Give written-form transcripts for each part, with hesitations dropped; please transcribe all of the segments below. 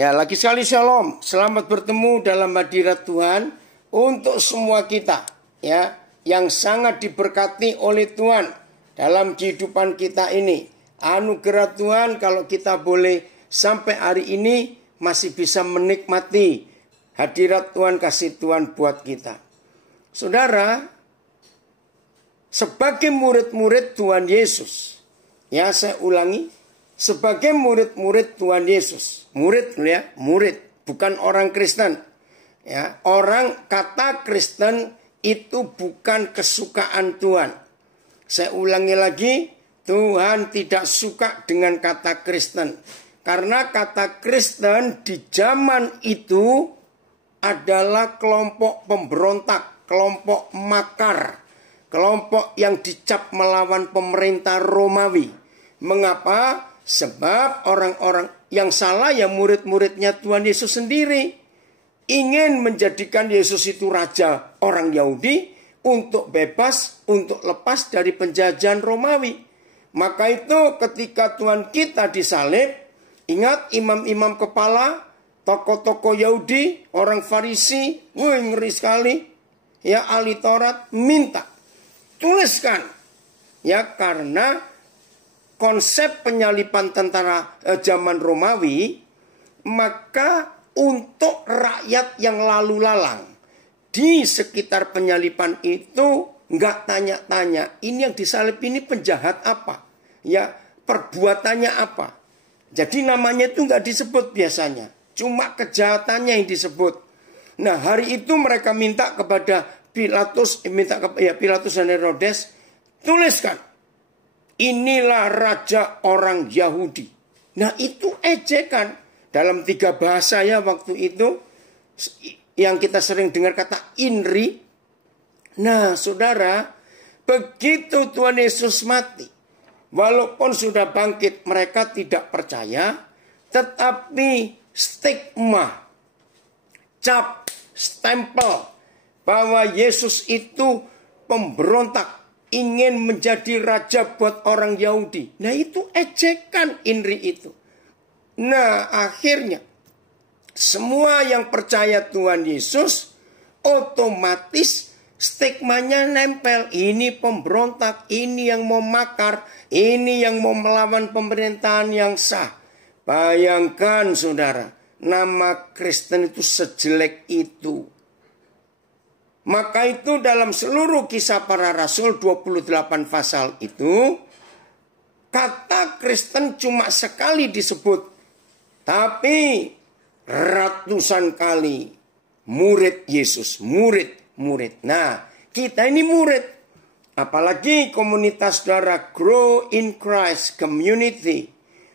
Ya, lagi sekali shalom. Selamat bertemu dalam hadirat Tuhan untuk semua kita, ya, yang sangat diberkati oleh Tuhan dalam kehidupan kita ini. Anugerah Tuhan kalau kita boleh sampai hari ini masih bisa menikmati hadirat Tuhan, kasih Tuhan buat kita. Saudara, sebagai murid-murid Tuhan Yesus, ya saya ulangi, sebagai murid-murid Tuhan Yesus, murid ya, murid, bukan orang Kristen. Ya, kata Kristen itu bukan kesukaan Tuhan. Saya ulangi lagi, Tuhan tidak suka dengan kata Kristen. Karena kata Kristen di zaman itu adalah kelompok pemberontak, kelompok makar, kelompok yang dicap melawan pemerintah Romawi. Mengapa? Sebab orang-orang yang salah ya murid-muridnya Tuhan Yesus sendiri ingin menjadikan Yesus itu raja orang Yahudi untuk bebas, untuk lepas dari penjajahan Romawi. Maka itu ketika Tuhan kita disalib, ingat imam-imam kepala, tokoh-tokoh Yahudi, orang Farisi, ngeri sekali, ya ahli Taurat minta, tuliskan, ya karena konsep penyaliban tentara zaman Romawi, maka untuk rakyat yang lalu lalang di sekitar penyaliban itu nggak tanya-tanya, ini yang disalib ini penjahat apa, ya perbuatannya apa. Jadi namanya itu nggak disebut biasanya, cuma kejahatannya yang disebut. Nah hari itu mereka minta kepada Pilatus, Pilatus dan Herodes, tuliskan, inilah raja orang Yahudi. Nah itu ejekan dalam 3 bahasa ya waktu itu. Yang kita sering dengar kata INRI. Nah saudara, begitu Tuhan Yesus mati, walaupun sudah bangkit mereka tidak percaya. Tetapi stigma, cap, stempel bahwa Yesus itu pemberontak, ingin menjadi raja buat orang Yahudi. Nah itu ejekan INRI itu. Nah akhirnya semua yang percaya Tuhan Yesus otomatis stigmanya nempel. Ini pemberontak, ini yang mau makar, ini yang mau melawan pemerintahan yang sah. Bayangkan saudara, nama Kristen itu sejelek itu. Maka itu dalam seluruh kisah para rasul 28 pasal itu, kata Kristen cuma sekali disebut. Tapi ratusan kali murid Yesus, murid. Nah kita ini murid. Apalagi komunitas saudara Grow in Christ Community.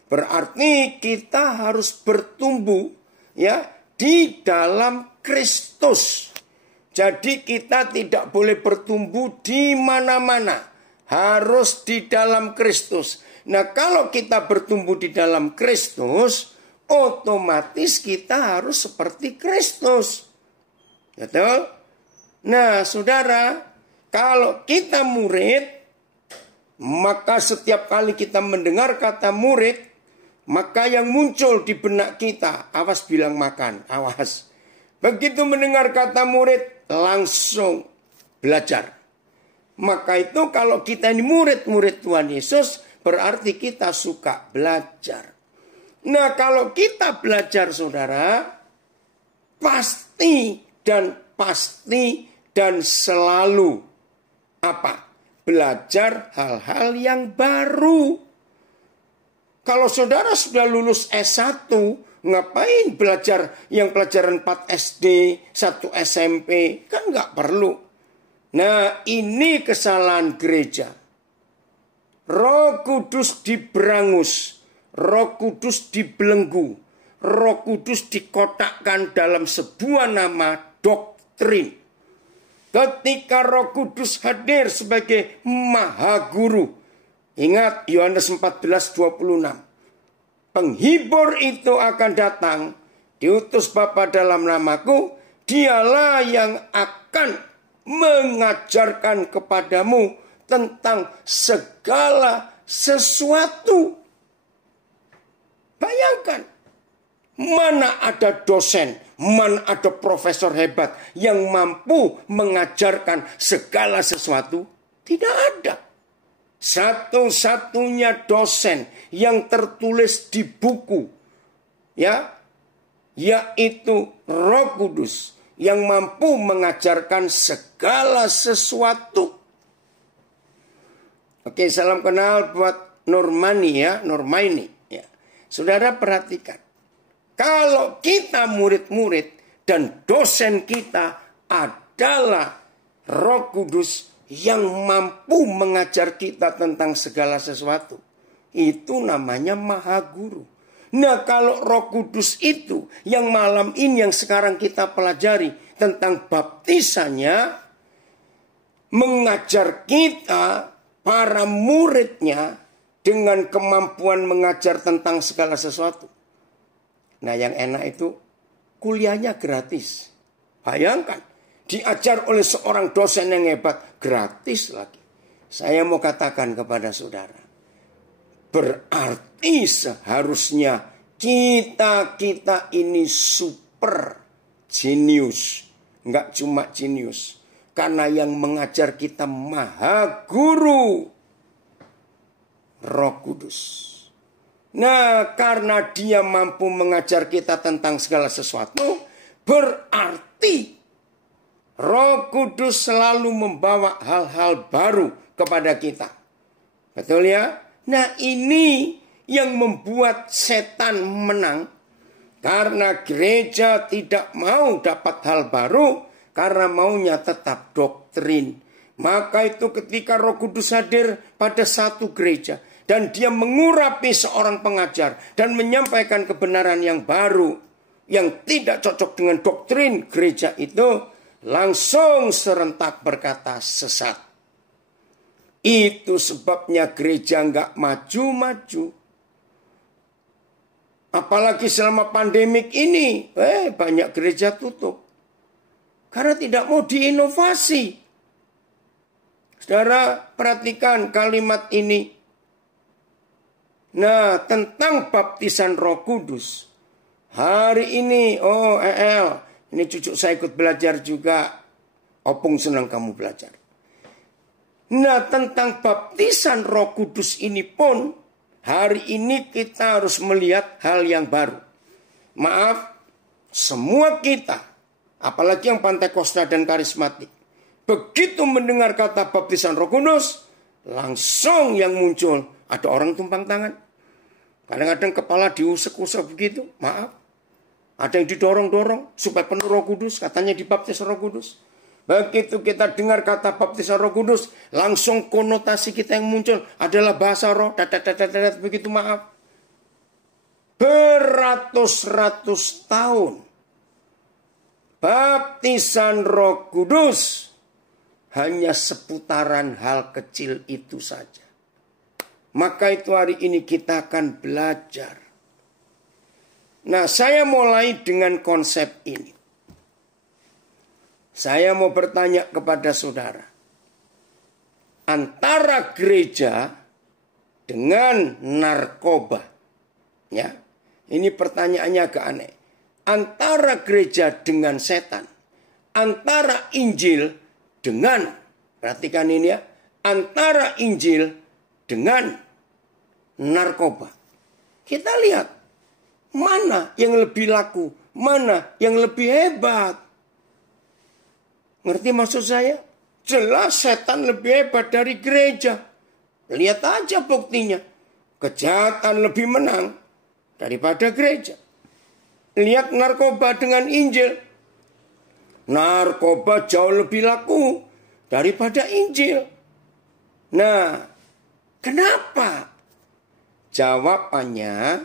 Berarti kita harus bertumbuh ya di dalam Kristus. Jadi kita tidak boleh bertumbuh di mana-mana. Harus di dalam Kristus. Nah kalau kita bertumbuh di dalam Kristus, otomatis kita harus seperti Kristus. Betul? Nah saudara, kalau kita murid, maka setiap kali kita mendengar kata murid, maka yang muncul di benak kita, awas bilang makan, awas. Begitu mendengar kata murid, langsung belajar. Maka itu kalau kita ini murid-murid Tuhan Yesus, berarti kita suka belajar. Nah kalau kita belajar saudara, pasti dan selalu apa? Belajar hal-hal yang baru. Kalau saudara sudah lulus S1, ngapain belajar yang pelajaran 4 SD, 1 SMP? Kan nggak perlu. Nah ini kesalahan gereja. Roh Kudus diberangus, Roh Kudus dibelenggu, Roh Kudus dikotakkan dalam sebuah nama doktrin. Ketika Roh Kudus hadir sebagai Maha Guru, ingat Yohanes 14:26. Penghibur itu akan datang, diutus Bapa dalam namaku, dialah yang akan mengajarkan kepadamu tentang segala sesuatu. Bayangkan, Mana ada dosen, mana ada profesor hebat yang mampu mengajarkan segala sesuatu? Tidak ada. Satu-satunya dosen yang tertulis di buku, ya, yaitu Roh Kudus yang mampu mengajarkan segala sesuatu. Oke, salam kenal buat Nurmani ya, Nurmaini ya. Saudara perhatikan, kalau kita murid-murid dan dosen kita adalah Roh Kudus yang mampu mengajar kita tentang segala sesuatu, itu namanya Maha Guru. Nah, kalau Roh Kudus itu yang malam ini yang sekarang kita pelajari tentang baptisannya, mengajar kita para muridnya dengan kemampuan mengajar tentang segala sesuatu. Nah, yang enak itu kuliahnya gratis. Bayangkan, diajar oleh seorang dosen yang hebat, gratis lagi. Saya mau katakan kepada saudara, berarti seharusnya kita ini super jenius. Enggak cuma jenius, karena yang mengajar kita Maha Guru, Roh Kudus. Nah, karena dia mampu mengajar kita tentang segala sesuatu, berarti Roh Kudus selalu membawa hal-hal baru kepada kita. Betul ya? Nah, ini yang membuat setan menang. Karena gereja tidak mau dapat hal baru, karena maunya tetap doktrin. Maka itu ketika Roh Kudus hadir pada satu gereja, dan dia mengurapi seorang pengajar, dan menyampaikan kebenaran yang baru, yang tidak cocok dengan doktrin gereja itu, langsung serentak berkata sesat. Itu sebabnya gereja nggak maju-maju. Apalagi selama pandemik ini, banyak gereja tutup. Karena tidak mau diinovasi. Saudara, perhatikan kalimat ini. Nah, tentang baptisan Roh Kudus. Hari ini, ini cucu saya ikut belajar juga. Opung senang kamu belajar. Nah, tentang baptisan Roh Kudus ini pun, hari ini kita harus melihat hal yang baru. Maaf, semua kita, apalagi yang Pantekosta dan karismatik, begitu mendengar kata baptisan Roh Kudus, langsung yang muncul, ada orang tumpang tangan. Kadang-kadang kepala diusek-usek begitu, maaf. Ada yang didorong-dorong supaya penuh Roh Kudus, katanya dibaptis Roh Kudus. Begitu kita dengar kata baptisan Roh Kudus, langsung konotasi kita yang muncul adalah bahasa roh, begitu maaf. Beratus-ratus tahun baptisan Roh Kudus hanya seputaran hal kecil itu saja. Maka itu hari ini kita akan belajar. Nah, saya mulai dengan konsep ini. Saya mau bertanya kepada saudara. Antara gereja dengan narkoba. Ya, ini pertanyaannya agak aneh. Antara gereja dengan setan. Antara Injil dengan, perhatikan ini ya. Antara Injil dengan narkoba. Kita lihat. Mana yang lebih laku? Mana yang lebih hebat? Ngerti maksud saya? Jelas setan lebih hebat dari gereja. Lihat aja buktinya. Kejahatan lebih menang daripada gereja. Lihat narkoba dengan Injil. Narkoba jauh lebih laku daripada Injil. Nah, kenapa? Jawabannya,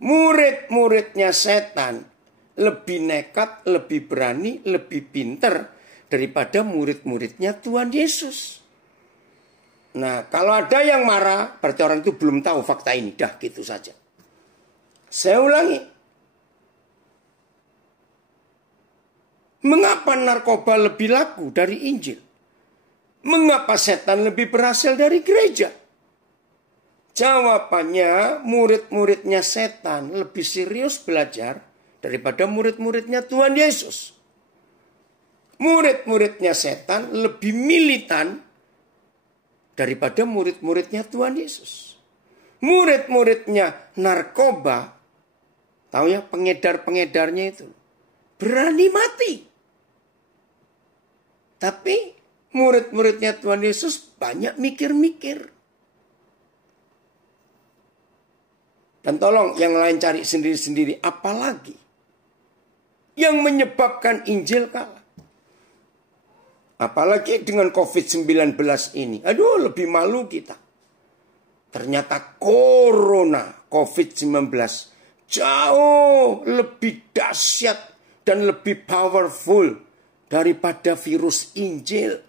murid-muridnya setan lebih nekat, lebih berani, lebih pinter daripada murid-muridnya Tuhan Yesus. Nah, kalau ada yang marah, berarti orang itu belum tahu fakta ini. Dah, gitu saja. Saya ulangi. Mengapa narkoba lebih laku dari Injil? Mengapa setan lebih berhasil dari gereja? Jawabannya, murid-muridnya setan lebih serius belajar daripada murid-muridnya Tuhan Yesus. Murid-muridnya setan lebih militan daripada murid-muridnya Tuhan Yesus. Murid-muridnya narkoba, tahu ya, pengedar-pengedarnya itu, berani mati. Tapi murid-muridnya Tuhan Yesus banyak mikir-mikir. Dan tolong yang lain cari sendiri-sendiri, apalagi yang menyebabkan Injil kalah. Apalagi dengan COVID-19 ini. Aduh, lebih malu kita. Ternyata corona COVID-19 jauh lebih dahsyat dan lebih powerful daripada virus Injil.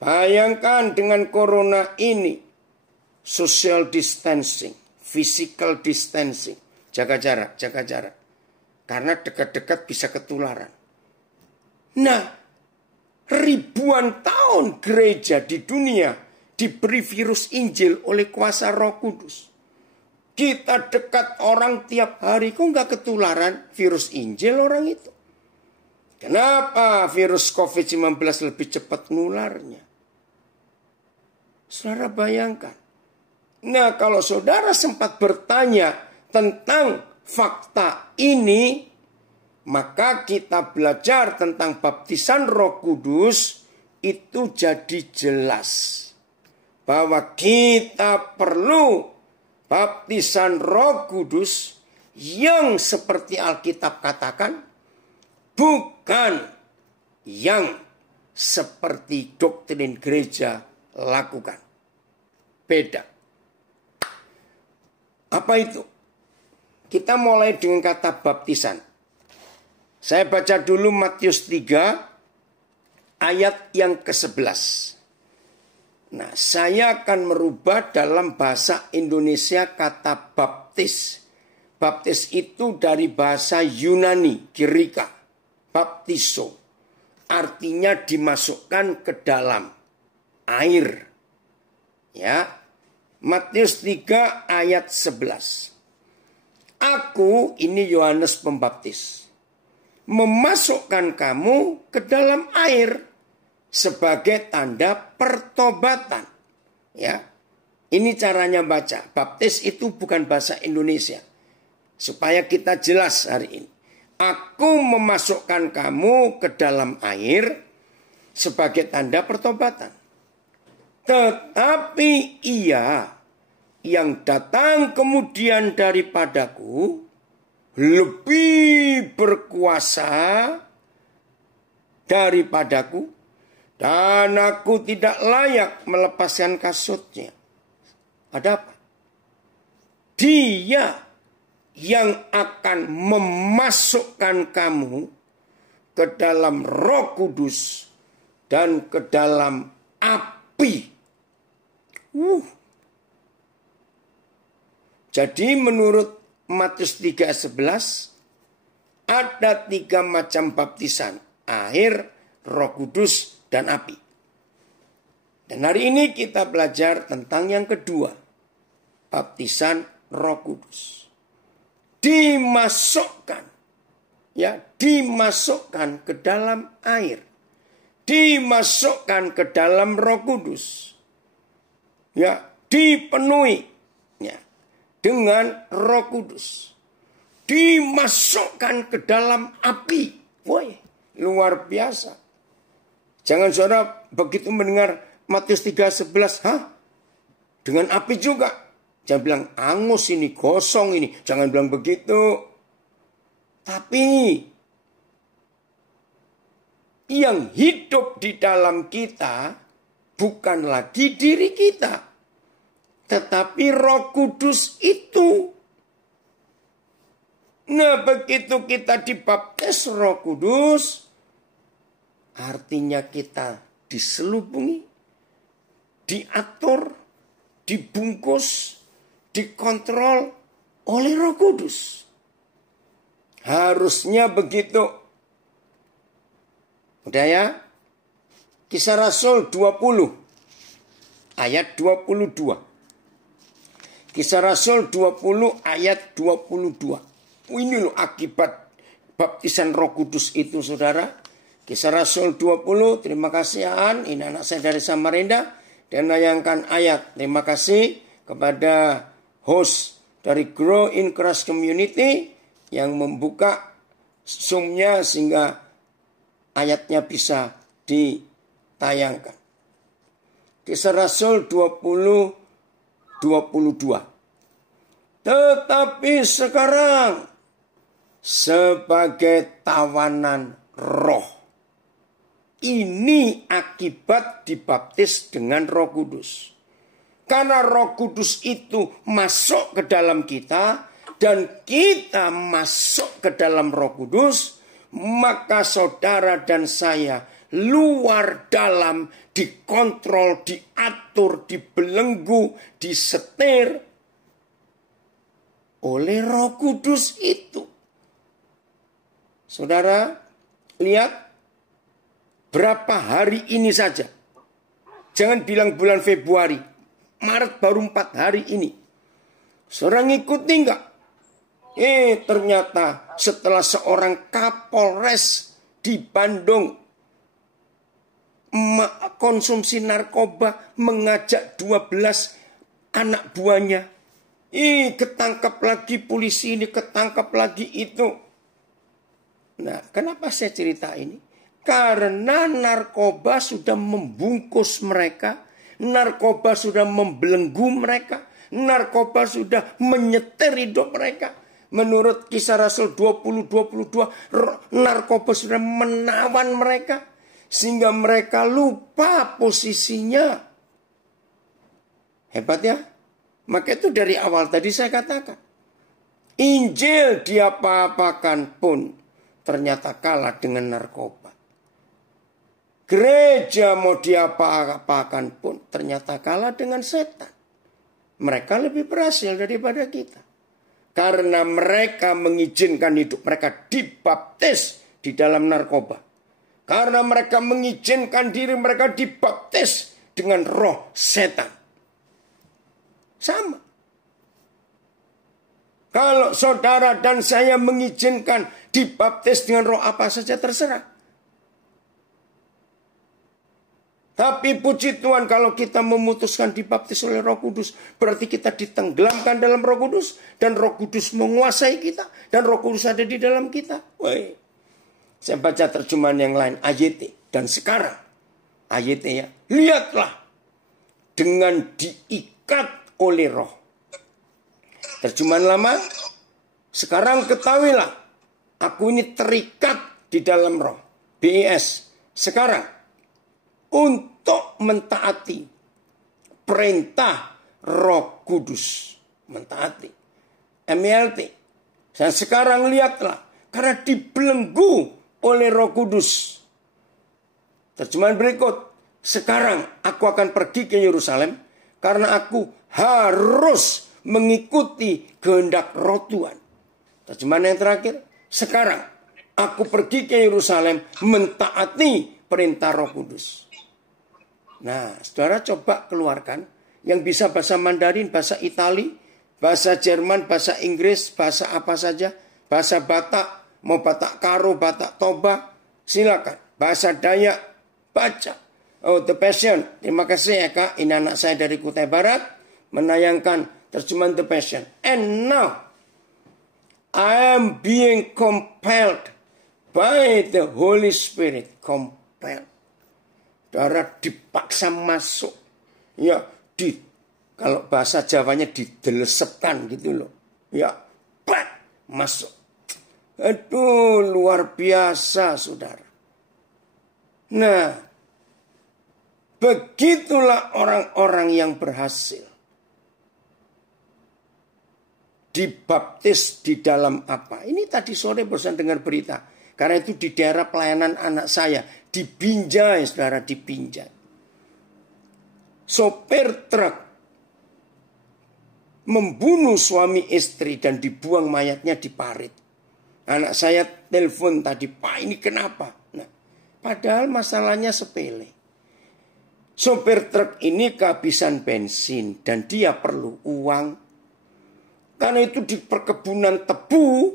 Bayangkan dengan corona ini, social distancing, physical distancing, jaga jarak. Karena dekat-dekat bisa ketularan. Nah, ribuan tahun gereja di dunia diberi virus Injil oleh kuasa Roh Kudus. Kita dekat orang tiap hari, kok nggak ketularan virus Injil orang itu? Kenapa virus COVID-19 lebih cepat nularnya? Saudara bayangkan. Nah, kalau saudara sempat bertanya tentang fakta ini, maka kita belajar tentang baptisan Roh Kudus, itu jadi jelas bahwa kita perlu baptisan Roh Kudus yang seperti Alkitab katakan, bukan yang seperti doktrin gereja lakukan. Beda. Apa itu? Kita mulai dengan kata baptisan. Saya baca dulu Matius 3 ayat yang ke-11. Nah, saya akan merubah dalam bahasa Indonesia kata baptis. Baptis itu dari bahasa Yunani, Girika. Baptiso. Artinya dimasukkan ke dalam air. Ya. Matius 3 ayat 11. Aku, ini Yohanes Pembaptis, memasukkan kamu ke dalam air sebagai tanda pertobatan. Ya. Ini caranya baca. Baptis itu bukan bahasa Indonesia. Supaya kita jelas hari ini. Aku memasukkan kamu ke dalam air sebagai tanda pertobatan. Tetapi ia yang datang kemudian daripadaku lebih berkuasa daripadaku, dan aku tidak layak melepaskan kasutnya. Ada apa? Dia yang akan memasukkan kamu ke dalam Roh Kudus dan ke dalam api. Jadi menurut Matius 3:11 ada 3 macam baptisan: air, Roh Kudus, dan api. Dan hari ini kita belajar tentang yang kedua, baptisan Roh Kudus. Dimasukkan, ya, dimasukkan ke dalam air, dimasukkan ke dalam Roh Kudus, ya, dipenuhi, ya, dengan Roh Kudus, dimasukkan ke dalam api. Woi, luar biasa. Jangan saudara begitu mendengar Matius 3:11, dengan api juga. Jangan bilang angus ini, gosong ini. Jangan bilang begitu. Tapi yang hidup di dalam kita bukan lagi diri kita, tetapi Roh Kudus itu. Nah, begitu kita dibaptis Roh Kudus, artinya kita diselubungi, diatur, dibungkus, dikontrol oleh Roh Kudus. Harusnya begitu. Udah ya? Kisah Rasul 20 ayat 22. Kisah Rasul 20 ayat 22. Ini loh akibat baptisan Roh Kudus itu, saudara. Kisah Rasul 20, terima kasih Aan, ini anak saya dari Samarinda. Dan menayangkan ayat, terima kasih kepada host dari Grow in Christ Community yang membuka Zoom-nya sehingga ayatnya bisa ditayangkan. Kisah Rasul 20, 22. Tetapi sekarang sebagai tawanan roh. Ini akibat dibaptis dengan Roh Kudus. Karena Roh Kudus itu masuk ke dalam kita dan kita masuk ke dalam Roh Kudus, maka saudara dan saya luar dalam dikontrol, diatur, dibelenggu, disetir oleh Roh Kudus itu. Saudara, lihat berapa hari ini saja. Jangan bilang bulan Februari, Maret baru 4 hari ini. Saudara ngikuti enggak? Ternyata setelah seorang Kapolres di Bandung konsumsi narkoba, mengajak 12 anak buahnya. Ketangkap lagi polisi ini, ketangkap lagi itu. Nah, kenapa saya cerita ini? Karena narkoba sudah membungkus mereka, narkoba sudah membelenggu mereka, narkoba sudah menyetir hidup mereka. Menurut Kisah Rasul 20-22, narkoba sudah menawan mereka, sehingga mereka lupa posisinya. Hebat ya? Maka itu dari awal tadi saya katakan, Injil diapa-apakan pun ternyata kalah dengan narkoba. Gereja mau diapa-apakan pun ternyata kalah dengan setan. Mereka lebih berhasil daripada kita. Karena mereka mengizinkan hidup mereka dibaptis di dalam narkoba. Karena mereka mengizinkan diri mereka dibaptis dengan roh setan. Sama. Kalau saudara dan saya mengizinkan dibaptis dengan roh apa saja terserah. Tapi puji Tuhan kalau kita memutuskan dibaptis oleh Roh Kudus, berarti kita ditenggelamkan dalam Roh Kudus dan Roh Kudus menguasai kita dan Roh Kudus ada di dalam kita. Woi. Saya baca terjemahan yang lain, AYT. Dan sekarang, AYT ya, lihatlah dengan diikat oleh roh. Terjemahan lama, sekarang ketahuilah, aku ini terikat di dalam roh. BIS, sekarang, untuk mentaati perintah Roh Kudus. Mentaati. MELT. Dan sekarang lihatlah, karena dibelenggu oleh Roh Kudus. Terjemahan berikut. Sekarang aku akan pergi ke Yerusalem karena aku harus mengikuti kehendak Roh Tuhan. Terjemahan yang terakhir. Sekarang aku pergi ke Yerusalem mentaati perintah Roh Kudus. Nah, saudara coba keluarkan yang bisa bahasa Mandarin, bahasa Itali, bahasa Jerman, bahasa Inggris, bahasa apa saja, bahasa Batak, mau Batak Karo, Batak Toba, silakan. Bahasa Dayak, baca. Oh, The Passion. Terima kasih ya Kak, ini anak saya dari Kutai Barat menayangkan terjemahan The Passion. And now, I am being compelled by the Holy Spirit. Compelled. Saudara dipaksa masuk. Ya, kalau bahasa Jawanya didelesepkan gitu loh. Ya, masuk. Aduh, luar biasa, saudara. Nah, begitulah orang-orang yang berhasil. Dibaptis di dalam apa? Ini tadi sore barusan dengar berita. Karena itu di daerah pelayanan anak saya. Di Binjai, saudara, di Binjai. Sopir truk membunuh suami istri dan dibuang mayatnya di parit. Anak saya telepon tadi, Pak ini kenapa? Nah, padahal masalahnya sepele. Sopir truk ini kehabisan bensin dan dia perlu uang Karena itu di perkebunan tebu,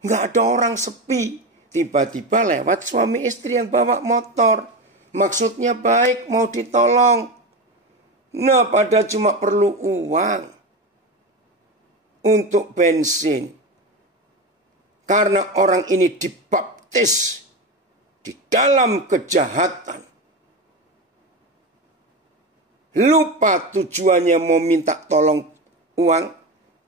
nggak ada orang sepi. Tiba-tiba lewat suami istri yang bawa motor. Maksudnya baik, mau ditolong. Nah, pada cuma perlu uang untuk bensin. Karena orang ini dibaptis di dalam kejahatan. Lupa tujuannya mau minta tolong uang.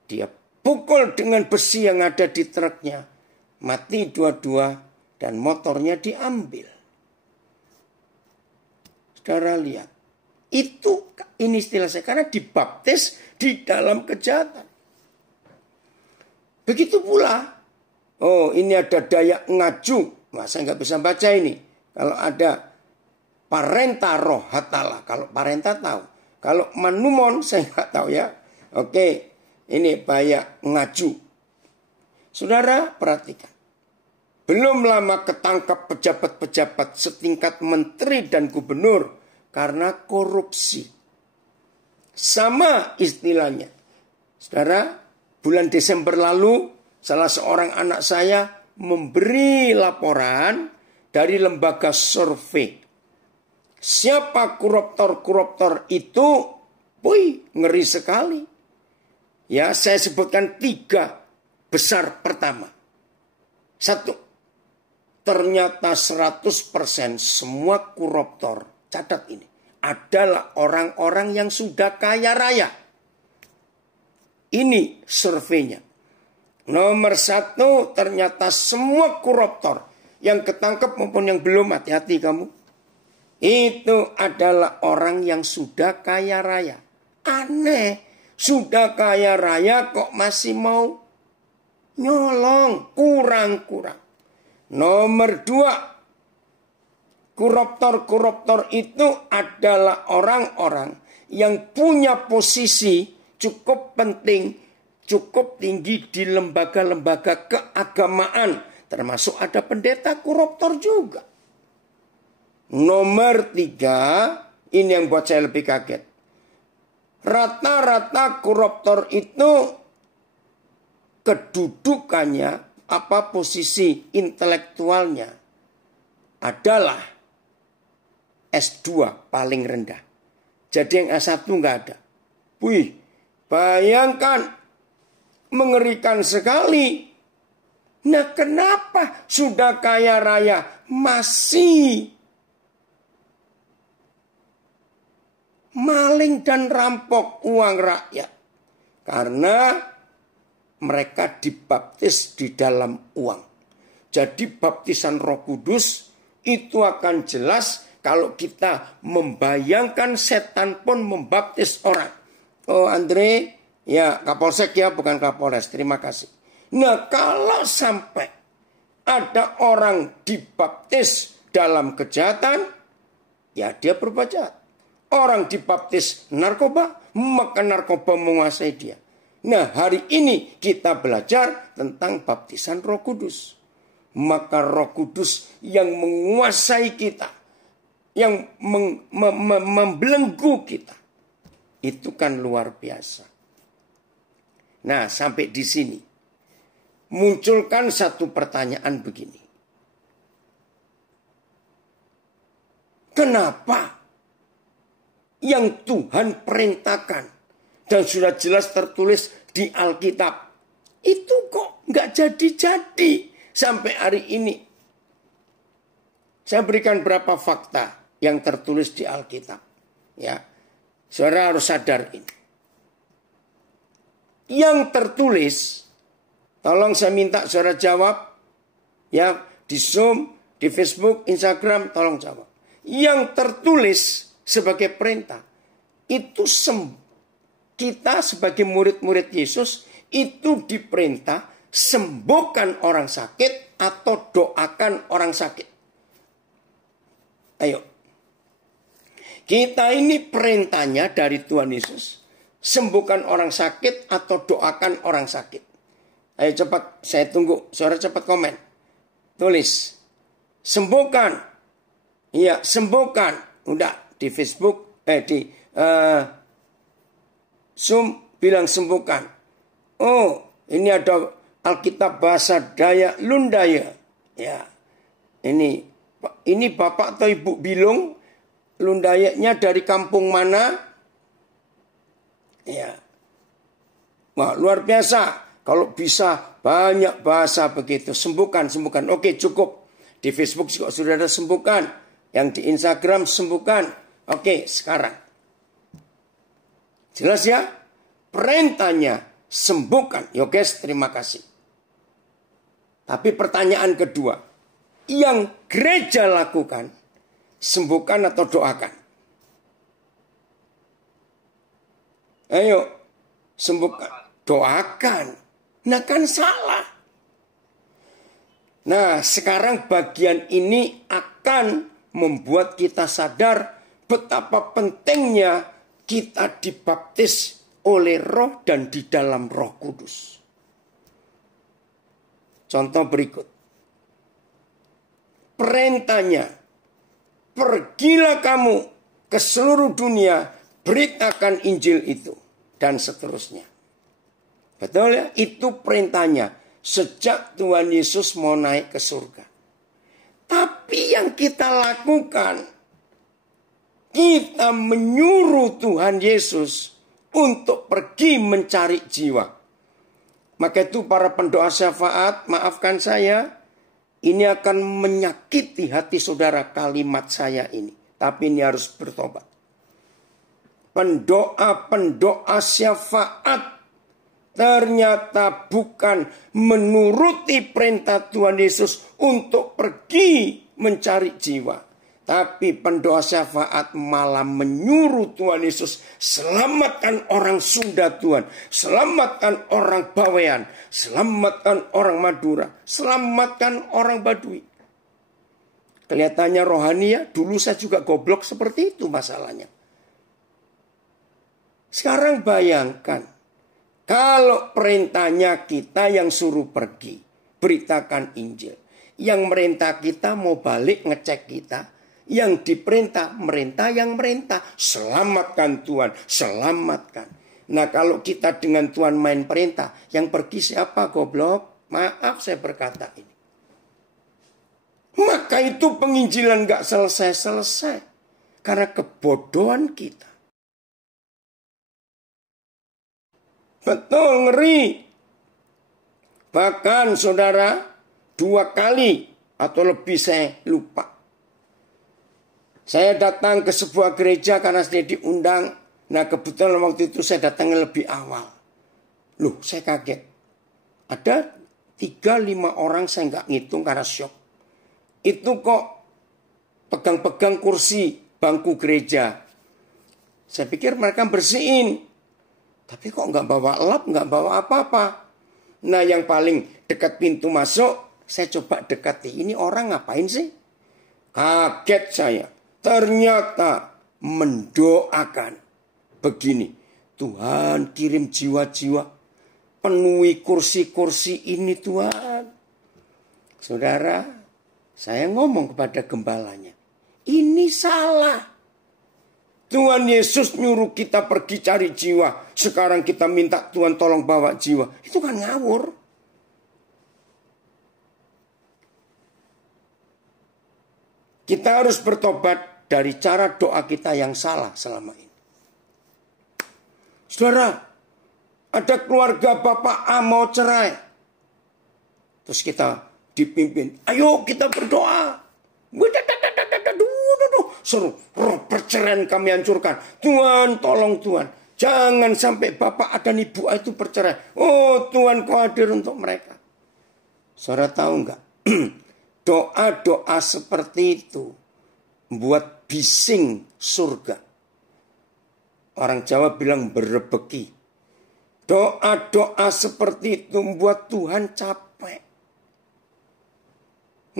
Dia pukul dengan besi yang ada di truknya. Mati dua-dua dan motornya diambil. Saudara lihat. Ini istilah saya. Karena dibaptis di dalam kejahatan. Begitu pula. Oh, ini ada daya ngaju. Nah, saya nggak bisa baca ini. Kalau ada parenta roh hatala. Kalau parenta tahu. Kalau manumon saya nggak tahu ya. Oke, ini daya ngaju. Saudara perhatikan. Belum lama ketangkap pejabat-pejabat setingkat menteri dan gubernur karena korupsi. Sama istilahnya. Saudara, bulan Desember lalu salah seorang anak saya memberi laporan dari lembaga survei. Siapa koruptor-koruptor itu? Wih, ngeri sekali. Ya, saya sebutkan 3 besar pertama. 1. Ternyata 100% semua koruptor, catat ini, adalah orang-orang yang sudah kaya raya. Ini surveinya. Nomor 1, ternyata semua koruptor yang ketangkep maupun yang belum, hati-hati kamu. Itu adalah orang yang sudah kaya raya. Aneh, sudah kaya raya kok masih mau nyolong, kurang-kurang. Nomor 2, koruptor-koruptor itu adalah orang-orang yang punya posisi cukup penting, cukup tinggi di lembaga-lembaga keagamaan. Termasuk ada pendeta koruptor juga. Nomor 3, ini yang buat saya lebih kaget. Rata-rata koruptor itu kedudukannya, posisi intelektualnya adalah S2 paling rendah. Jadi yang S1 nggak ada. Wih, bayangkan, mengerikan sekali. Nah, kenapa sudah kaya raya masih maling dan rampok uang rakyat? Karena mereka dibaptis di dalam uang. Jadi baptisan Roh Kudus itu akan jelas kalau kita membayangkan setan pun membaptis orang. Oh Andre, ya Kapolsek ya, bukan Kapolres, terima kasih. Nah, kalau sampai ada orang dibaptis dalam kejahatan, ya dia berbuat jahat. Orang dibaptis narkoba, maka narkoba menguasai dia. Nah, hari ini kita belajar tentang baptisan Roh Kudus. Maka Roh Kudus yang menguasai kita, yang membelenggu kita, itu kan luar biasa. Nah, sampai di sini munculkan satu pertanyaan begini. Kenapa yang Tuhan perintahkan dan sudah jelas tertulis di Alkitab, itu kok nggak jadi-jadi sampai hari ini? Saya berikan beberapa fakta yang tertulis di Alkitab. Ya, saudara harus sadar ini. Yang tertulis, tolong saya minta saudara jawab. Ya, di Zoom, di Facebook, Instagram, tolong jawab. Yang tertulis sebagai perintah, itu kita sebagai murid-murid Yesus itu diperintah sembuhkan orang sakit atau doakan orang sakit. Ayo. Kita ini perintahnya dari Tuhan Yesus. Sembuhkan orang sakit atau doakan orang sakit. Ayo cepat, saya tunggu. Saudara cepat komen. Tulis. Sembuhkan. Iya, sembuhkan. Udah di Facebook, di Zoom bilang sembuhkan. Oh, ini ada Alkitab bahasa Dayak Lundaya. Ya. Ini Bapak atau Ibu Bilung, Lundayaknya dari kampung mana? Ya. Wah, luar biasa. Kalau bisa banyak bahasa begitu. Sembuhkan. Oke, cukup. Di Facebook juga sudah ada sembuhkan. Yang di Instagram sembuhkan. Oke, sekarang. Jelas ya? Perintahnya sembuhkan. Yo guys, terima kasih. Tapi pertanyaan kedua. Yang gereja lakukan, sembuhkan atau doakan? Ayo, sembuhkan. Doakan. Nah kan salah. Nah sekarang bagian ini akan membuat kita sadar betapa pentingnya kita dibaptis oleh Roh dan di dalam Roh Kudus. Contoh berikut. Perintahnya, pergilah kamu ke seluruh dunia, beritakan Injil itu, dan seterusnya. Betul ya? Itu perintahnya sejak Tuhan Yesus mau naik ke surga. Tapi yang kita lakukan, kita menyuruh Tuhan Yesus untuk pergi mencari jiwa. Maka itu para pendoa syafaat, maafkan saya, ini akan menyakiti hati saudara kalimat saya ini. Tapi ini harus bertobat. Pendoa syafaat ternyata bukan menuruti perintah Tuhan Yesus untuk pergi mencari jiwa. Tapi pendoa syafaat malah menyuruh Tuhan Yesus, selamatkan orang Sunda Tuhan, selamatkan orang Bawean, selamatkan orang Madura, selamatkan orang Baduy. Kelihatannya rohani ya, dulu saya juga goblok seperti itu masalahnya. Sekarang bayangkan, kalau perintahnya kita yang suruh pergi, beritakan Injil. Yang merintah kita mau balik ngecek kita. Yang diperintah, merintah yang merintah. Selamatkan Tuhan, selamatkan. Nah kalau kita dengan Tuhan main perintah, yang pergi siapa goblok? Maaf saya berkata ini. Maka itu penginjilan gak selesai-selesai. Karena kebodohan kita. Betul, ngeri. Bahkan saudara, 2 kali atau lebih saya lupa. Saya datang ke sebuah gereja karena saya diundang. Nah kebetulan waktu itu saya datang lebih awal. Loh saya kaget. Ada 3-5 orang saya nggak ngitung karena syok. Itu kok pegang-pegang kursi bangku gereja. Saya pikir mereka bersihin. Tapi kok nggak bawa lap, nggak bawa apa-apa. Nah yang paling dekat pintu masuk, saya coba dekati. Ini orang ngapain sih? Kaget saya. Ternyata mendoakan. Begini, Tuhan kirim jiwa-jiwa. Penuhi kursi-kursi ini Tuhan. Saudara, saya ngomong kepada gembalanya. Ini salah. Tuhan Yesus nyuruh kita pergi cari jiwa. Sekarang kita minta Tuhan tolong bawa jiwa. Itu kan ngawur. Kita harus bertobat dari cara doa kita yang salah selama ini. Saudara, ada keluarga Bapak A mau cerai. Terus kita dipimpin. Ayo kita berdoa. Seru, roh perceraian kami hancurkan. Tuhan, tolong Tuhan. Jangan sampai Bapak dan Ibu itu bercerai. Oh Tuhan, Kau hadir untuk mereka. Saudara tahu enggak? Doa-doa seperti itu membuat bising surga. Orang Jawa bilang berebeki. Doa-doa seperti itu membuat Tuhan capek.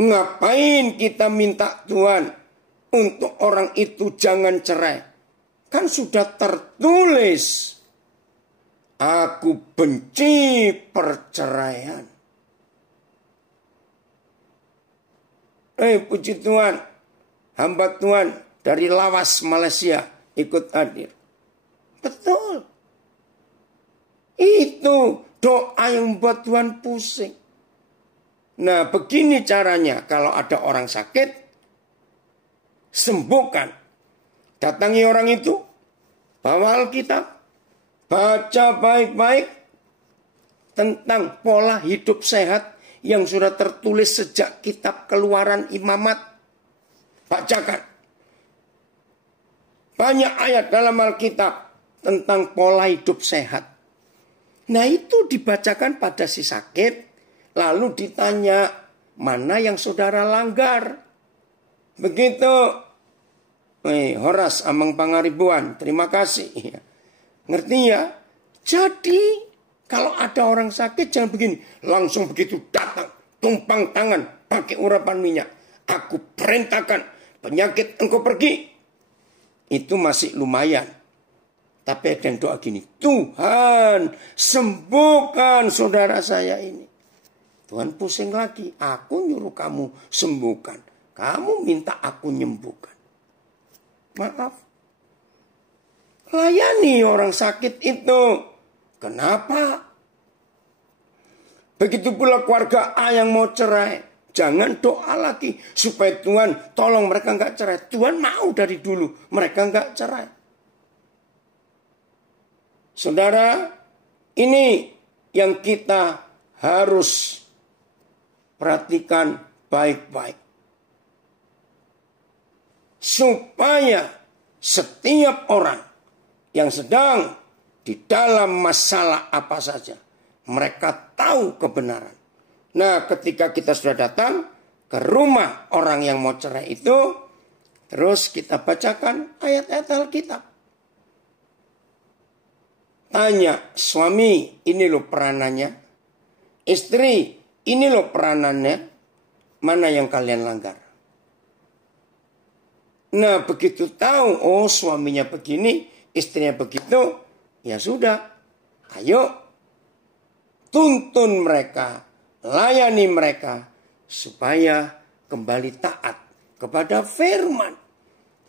Ngapain kita minta Tuhan untuk orang itu jangan cerai? Kan sudah tertulis. Aku benci perceraian. Puji Tuhan. Hamba Tuhan dari Lawas Malaysia ikut hadir. Betul. Itu doa yang membuat Tuhan pusing. Nah, begini caranya kalau ada orang sakit, sembuhkan. Datangi orang itu, bawa Alkitab, baca baik-baik tentang pola hidup sehat yang sudah tertulis sejak kitab Keluaran Imamat. Bacakan. Banyak ayat dalam Alkitab tentang pola hidup sehat. Nah, itu dibacakan pada si sakit. Lalu ditanya, mana yang saudara langgar? Begitu. Horas Amang Pangaribuan, terima kasih. Ngerti ya? Jadi, kalau ada orang sakit jangan begini. Langsung begitu datang, tumpang tangan, pakai urapan minyak. Aku perintahkan, penyakit engkau pergi. Itu masih lumayan. Tapi ada yang doa gini, Tuhan sembuhkan saudara saya ini. Tuhan pusing lagi, aku nyuruh kamu sembuhkan. Kamu minta aku nyembuhkan. Maaf. Layani orang sakit itu. Kenapa? Begitu pula keluarga A yang mau cerai. Jangan doa lagi supaya Tuhan tolong mereka nggak cerai. Tuhan mau dari dulu mereka nggak cerai. Saudara, ini yang kita harus perhatikan baik-baik. Supaya setiap orang yang sedang di dalam masalah apa saja, mereka tahu kebenaran. Nah, ketika kita sudah datang ke rumah orang yang mau cerai itu, terus kita bacakan ayat-ayat Alkitab. Tanya, suami, ini loh peranannya. Istri, ini loh peranannya. Mana yang kalian langgar? Nah, begitu tahu, oh suaminya begini, istrinya begitu, ya sudah. Ayo, tuntun mereka, layani mereka, supaya kembali taat kepada firman.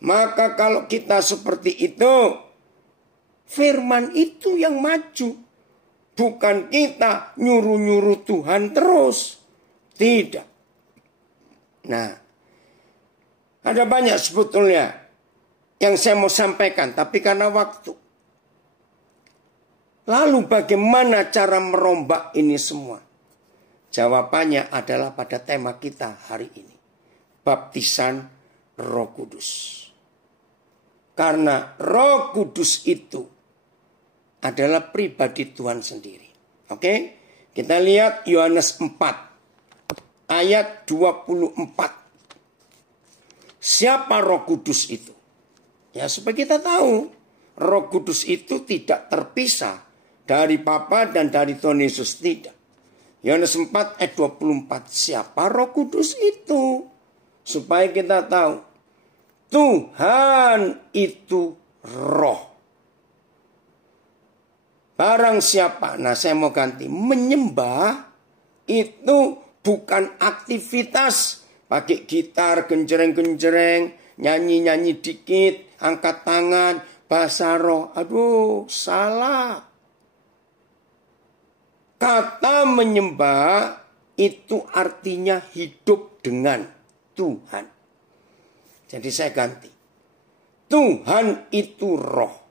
Maka kalau kita seperti itu, firman itu yang maju. Bukan kita nyuruh-nyuruh Tuhan terus. Tidak. Nah, ada banyak sebetulnya yang saya mau sampaikan. Tapi karena waktu. Lalu bagaimana cara merombak ini semua? Jawabannya adalah pada tema kita hari ini. Baptisan Roh Kudus. Karena Roh Kudus itu adalah pribadi Tuhan sendiri. Oke? Kita lihat Yohanes 4 ayat 24. Siapa Roh Kudus itu? Ya, supaya kita tahu Roh Kudus itu tidak terpisah dari Bapa dan dari Tuhan Yesus, tidak. Yohanes 4 ayat 24. Siapa Roh Kudus itu? Supaya kita tahu Tuhan itu roh. Barang siapa, nah saya mau ganti, menyembah itu bukan aktivitas. Pakai gitar, genjreng-genjreng, nyanyi-nyanyi dikit, angkat tangan, bahasa roh. Aduh, salah. Kata menyembah itu artinya hidup dengan Tuhan. Jadi saya ganti. Tuhan itu roh.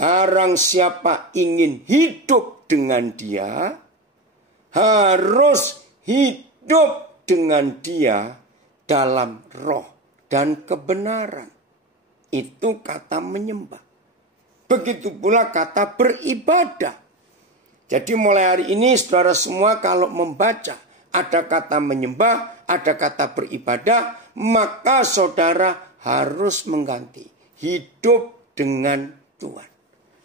Barang siapa ingin hidup dengan dia, harus hidup dengan dia dalam roh dan kebenaran. Itu kata menyembah. Begitu pula kata beribadah. Jadi mulai hari ini saudara semua kalau membaca ada kata menyembah, ada kata beribadah, maka saudara harus mengganti hidup dengan Tuhan.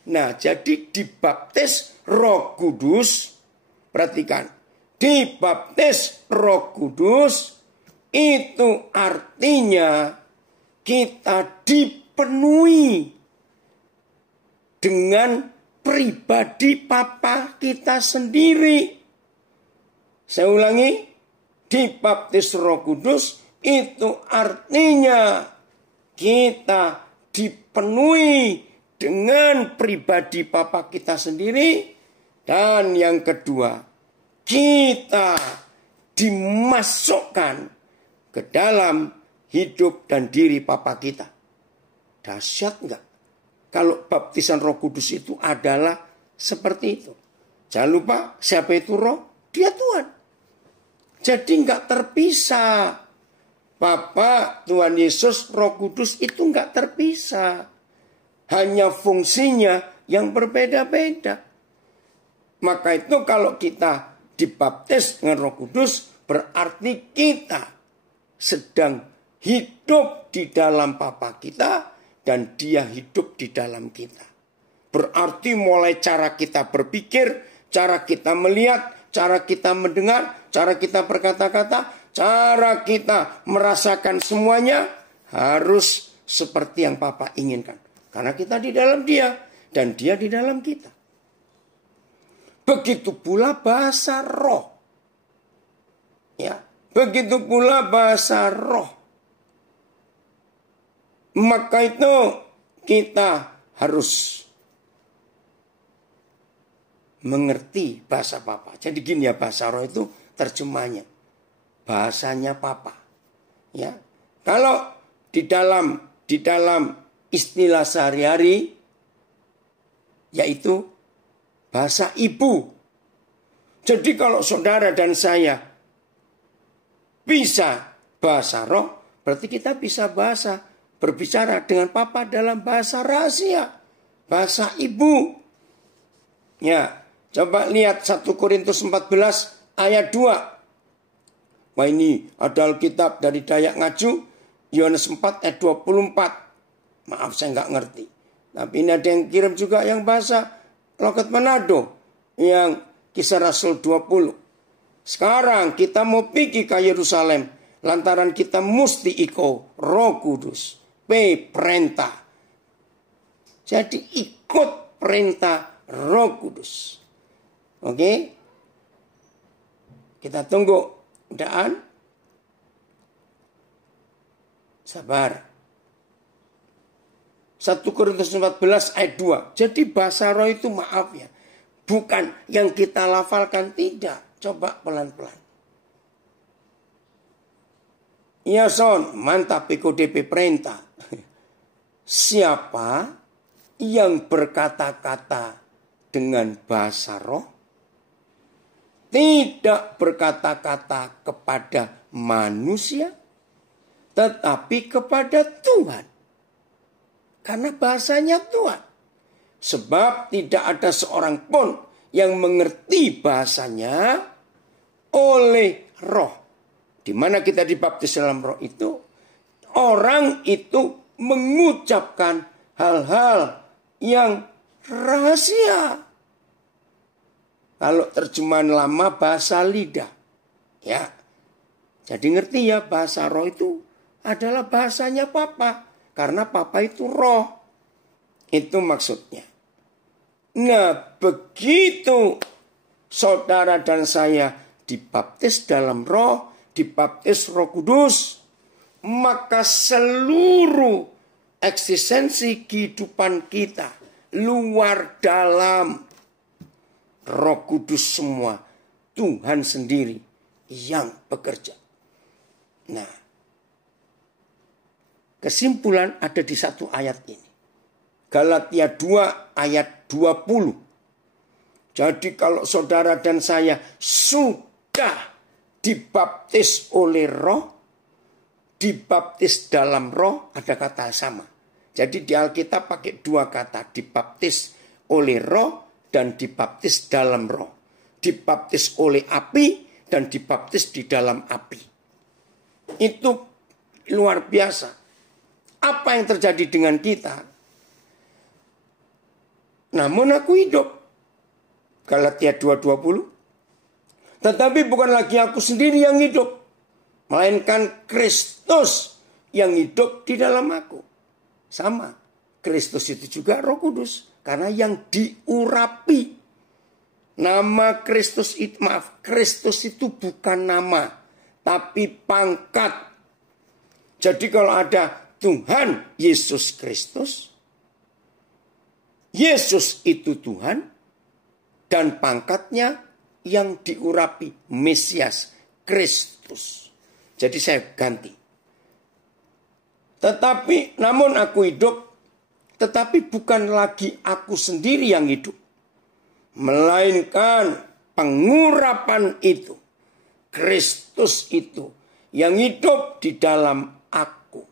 Nah, jadi dibaptis Roh Kudus, perhatikan, dibaptis Roh Kudus itu artinya kita dipenuhi dengan pribadi Bapa kita sendiri. Saya ulangi, dibaptis Roh Kudus itu artinya kita dipenuhi dengan pribadi Bapa kita sendiri Dan yang kedua, kita dimasukkan ke dalam hidup dan diri Papa kita. Dahsyat enggak? Kalau baptisan Roh Kudus itu adalah seperti itu. Jangan lupa, siapa itu Roh? Dia Tuhan. Jadi enggak terpisah. Bapa, Tuhan Yesus, Roh Kudus itu enggak terpisah. Hanya fungsinya yang berbeda-beda. Maka itu kalau kita dibaptis dengan Roh Kudus, berarti kita sedang hidup di dalam Bapa kita dan Dia hidup di dalam kita. Berarti mulai cara kita berpikir, cara kita melihat, cara kita mendengar, cara kita berkata-kata, cara kita merasakan semuanya harus seperti yang Bapa inginkan. Karena kita di dalam Dia dan Dia di dalam kita. Begitu pula bahasa roh. Ya, begitu pula bahasa roh. Maka itu kita harus mengerti bahasa Papa. Jadi gini ya, bahasa roh itu terjemahnya. Bahasanya Papa. Ya. Kalau di dalam istilah sehari-hari yaitu bahasa ibu. Jadi kalau saudara dan saya bisa bahasa roh, berarti kita bisa berbicara dengan Papa dalam bahasa rahasia, bahasa ibu. Ya, coba lihat 1 Korintus 14 ayat 2. Wah, ini ada Alkitab dari Dayak Ngaju, Yohanes 4 ayat 24. Maaf, saya nggak ngerti. Tapi ini ada yang kirim juga yang bahasa Loket Manado, yang Kisah Rasul 20. Sekarang kita mau pergi ke Yerusalem, lantaran kita mesti ikut Roh Kudus. Perintah. Jadi ikut perintah Roh Kudus. Oke? Kita tunggu. Udahan? Sabar. 1 Korintus 14 ayat 2. Jadi bahasa roh itu maaf ya. Bukan yang kita lafalkan, tidak. Coba pelan-pelan. Ya son, mantap PKDP perintah. Siapa yang berkata-kata dengan bahasa roh, tidak berkata-kata kepada manusia, tetapi kepada Tuhan. Karena bahasanya Tuhan. Sebab tidak ada seorang pun yang mengerti bahasanya oleh roh. Di mana kita dibaptis dalam roh itu, orang itu mengucapkan hal-hal yang rahasia. Kalau terjemahan lama bahasa lidah. Ya. Jadi ngerti ya, bahasa roh itu adalah bahasanya Papa. Karena Papa itu roh. Itu maksudnya. Nah, begitu saudara dan saya dibaptis dalam roh, dibaptis Roh Kudus, maka seluruh eksistensi kehidupan kita, luar dalam, Roh Kudus semua, Tuhan sendiri yang bekerja. Nah, kesimpulan ada di satu ayat ini. Galatia 2 ayat 20. Jadi kalau saudara dan saya sudah dibaptis oleh roh, dibaptis dalam roh, ada kata sama. Jadi di Alkitab pakai dua kata, dibaptis oleh roh dan dibaptis dalam roh. Dibaptis oleh api dan dibaptis di dalam api. Itu luar biasa. Apa yang terjadi dengan kita? Namun aku hidup. Galatia 2:20. Tetapi bukan lagi aku sendiri yang hidup, melainkan Kristus yang hidup di dalam aku. Sama. Kristus itu juga Roh Kudus. Karena yang diurapi. Nama Kristus itu, Kristus itu bukan nama, tapi pangkat. Jadi kalau ada Tuhan Yesus Kristus, Yesus itu Tuhan, dan pangkatnya yang diurapi Mesias Kristus. Jadi saya ganti. Tetapi namun aku hidup, tetapi bukan lagi aku sendiri yang hidup, melainkan pengurapan itu, Kristus itu yang hidup di dalam aku.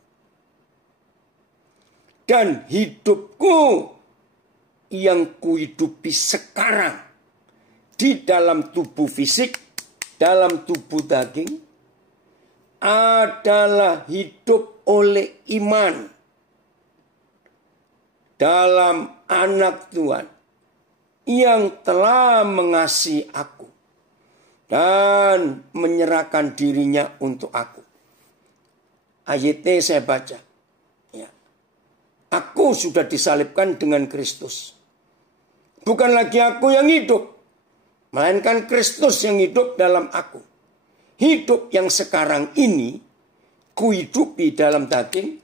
Dan hidupku yang kuhidupi sekarang di dalam tubuh fisik, dalam tubuh daging, adalah hidup oleh iman dalam Anak Tuhan yang telah mengasihi aku dan menyerahkan dirinya untuk aku. Ayatnya saya baca. Ya. Aku sudah disalibkan dengan Kristus. Bukan lagi aku yang hidup, melainkan Kristus yang hidup dalam aku. Hidup yang sekarang ini kuhidupi dalam daging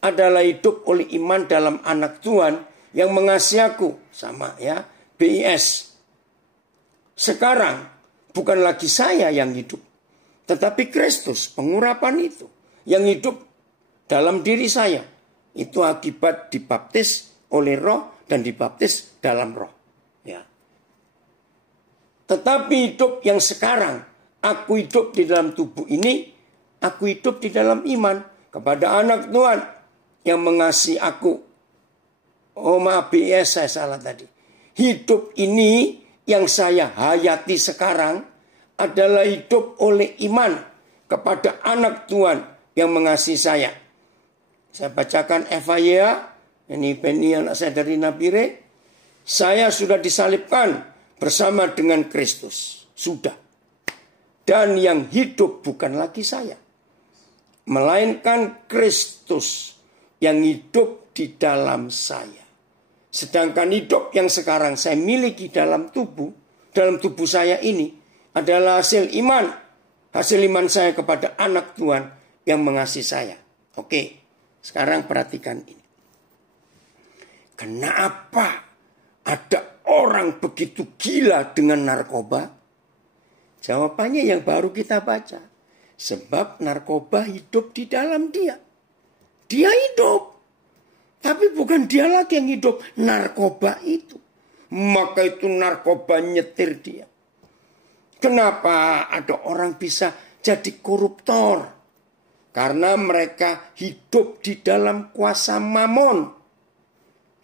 adalah hidup oleh iman dalam Anak Tuhan yang mengasihi aku. Sama ya, BIS. Sekarang bukan lagi saya yang hidup, tetapi Kristus, pengurapan itu, yang hidup dalam diri saya. Itu akibat dibaptis oleh Roh dan dibaptis dalam Roh. Ya. Tetapi hidup yang sekarang, aku hidup di dalam tubuh ini, aku hidup di dalam iman kepada Anak Tuhan yang mengasihi aku. Oh maaf, BS saya salah tadi. Hidup ini yang saya hayati sekarang adalah hidup oleh iman kepada Anak Tuhan yang mengasihi saya. Saya bacakan Evaya, ini Penny anak saya dari Nabire. Saya sudah disalibkan bersama dengan Kristus. Sudah. Dan yang hidup bukan lagi saya, melainkan Kristus yang hidup di dalam saya. Sedangkan hidup yang sekarang saya miliki dalam tubuh saya ini adalah hasil iman. Hasil iman saya kepada Anak Tuhan yang mengasihi saya. Oke, sekarang perhatikan ini. Kenapa ada orang begitu gila dengan narkoba? Jawabannya yang baru kita baca. Sebab narkoba hidup di dalam dia. Dia hidup. Tapi bukan dia lagi yang hidup. Narkoba itu. Maka itu narkoba nyetir dia. Kenapa ada orang bisa jadi koruptor? Karena mereka hidup di dalam kuasa mamon.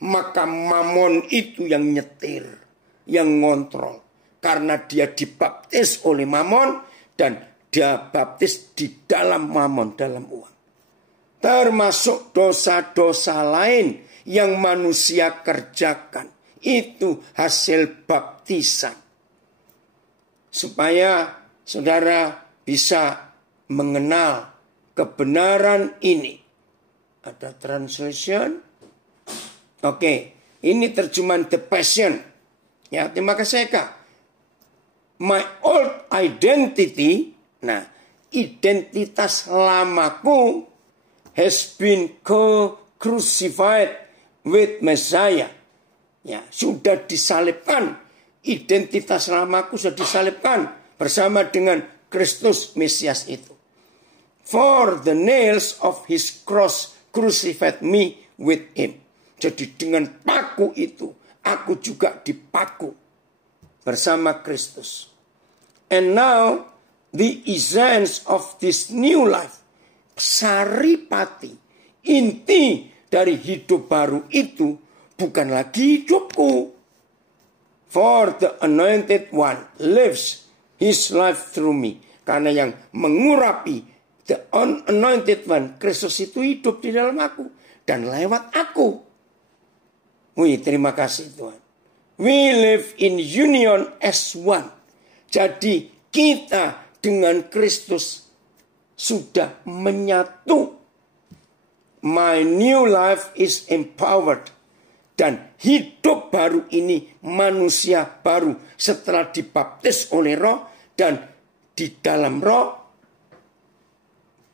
Maka mamon itu yang nyetir. Yang ngontrol. Karena dia dibaptis oleh mamon dan dia baptis di dalam mamon, dalam uang. Termasuk dosa-dosa lain yang manusia kerjakan. Itu hasil baptisan. Supaya saudara bisa mengenal kebenaran ini. Ada translation. Oke, ini terjemahan The Passion. Ya, terima kasih Kak. My old identity, nah identitas lamaku has been crucified with Messiah. Ya, sudah disalibkan. Identitas lamaku sudah disalibkan bersama dengan Kristus Mesias itu. For the nails of his cross crucified me with him. Jadi dengan paku itu, aku juga dipaku bersama Kristus. And now the essence of this new life, saripati, inti dari hidup baru itu bukan lagi hidupku. For the anointed one lives his life through me. Karena yang mengurapi the anointed one, Kristus itu hidup di dalam aku dan lewat aku. Wih, terima kasih Tuhan. We live in union as one. Jadi kita dengan Kristus sudah menyatu. My new life is empowered. Dan hidup baru ini manusia baru setelah dibaptis oleh Roh dan di dalam Roh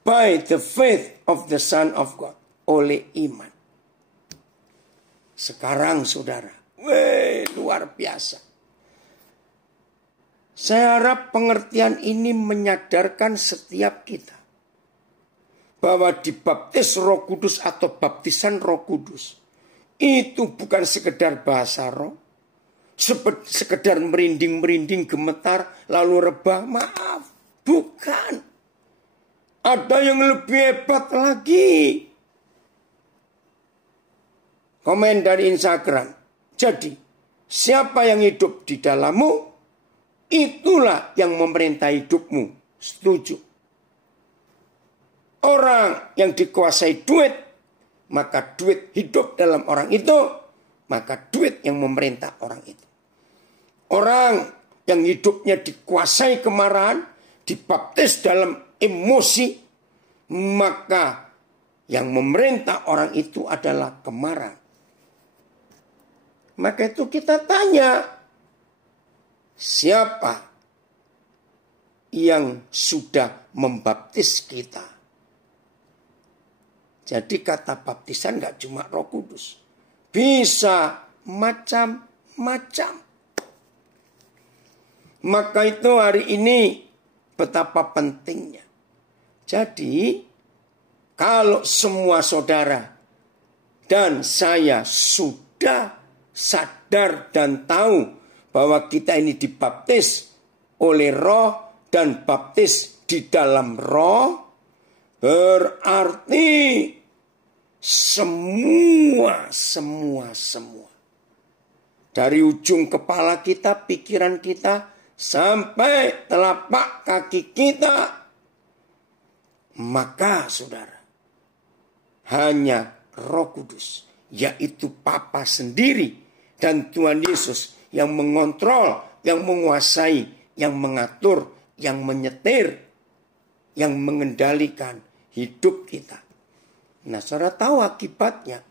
by the faith of the Son of God, oleh iman. Sekarang saudara, luar biasa. Saya harap pengertian ini menyadarkan setiap kita bahwa dibaptis Roh Kudus atau baptisan Roh Kudus itu bukan sekedar bahasa roh, sekedar merinding-merinding, gemetar, lalu rebah. Maaf, bukan. Ada yang lebih hebat lagi. Komen dari Instagram. Jadi, siapa yang hidup di dalammu, itulah yang memerintah hidupmu. Setuju. Orang yang dikuasai duit, maka duit hidup dalam orang itu, maka duit yang memerintah orang itu. Orang yang hidupnya dikuasai kemarahan, dibaptis dalam emosi, maka yang memerintah orang itu adalah kemarahan. Maka itu kita tanya, siapa yang sudah membaptis kita? Jadi kata baptisan gak cuma Roh Kudus. Bisa macam-macam. Maka itu hari ini betapa pentingnya. Jadi kalau semua saudara dan saya sudah sadar dan tahu bahwa kita ini dibaptis oleh Roh dan baptis di dalam Roh, berarti semua dari ujung kepala kita, pikiran kita, sampai telapak kaki kita, maka saudara, hanya Roh Kudus, yaitu Bapa sendiri dan Tuhan Yesus yang mengontrol, yang menguasai, yang mengatur, yang menyetir, yang mengendalikan hidup kita. Nah, saudara tahu akibatnya.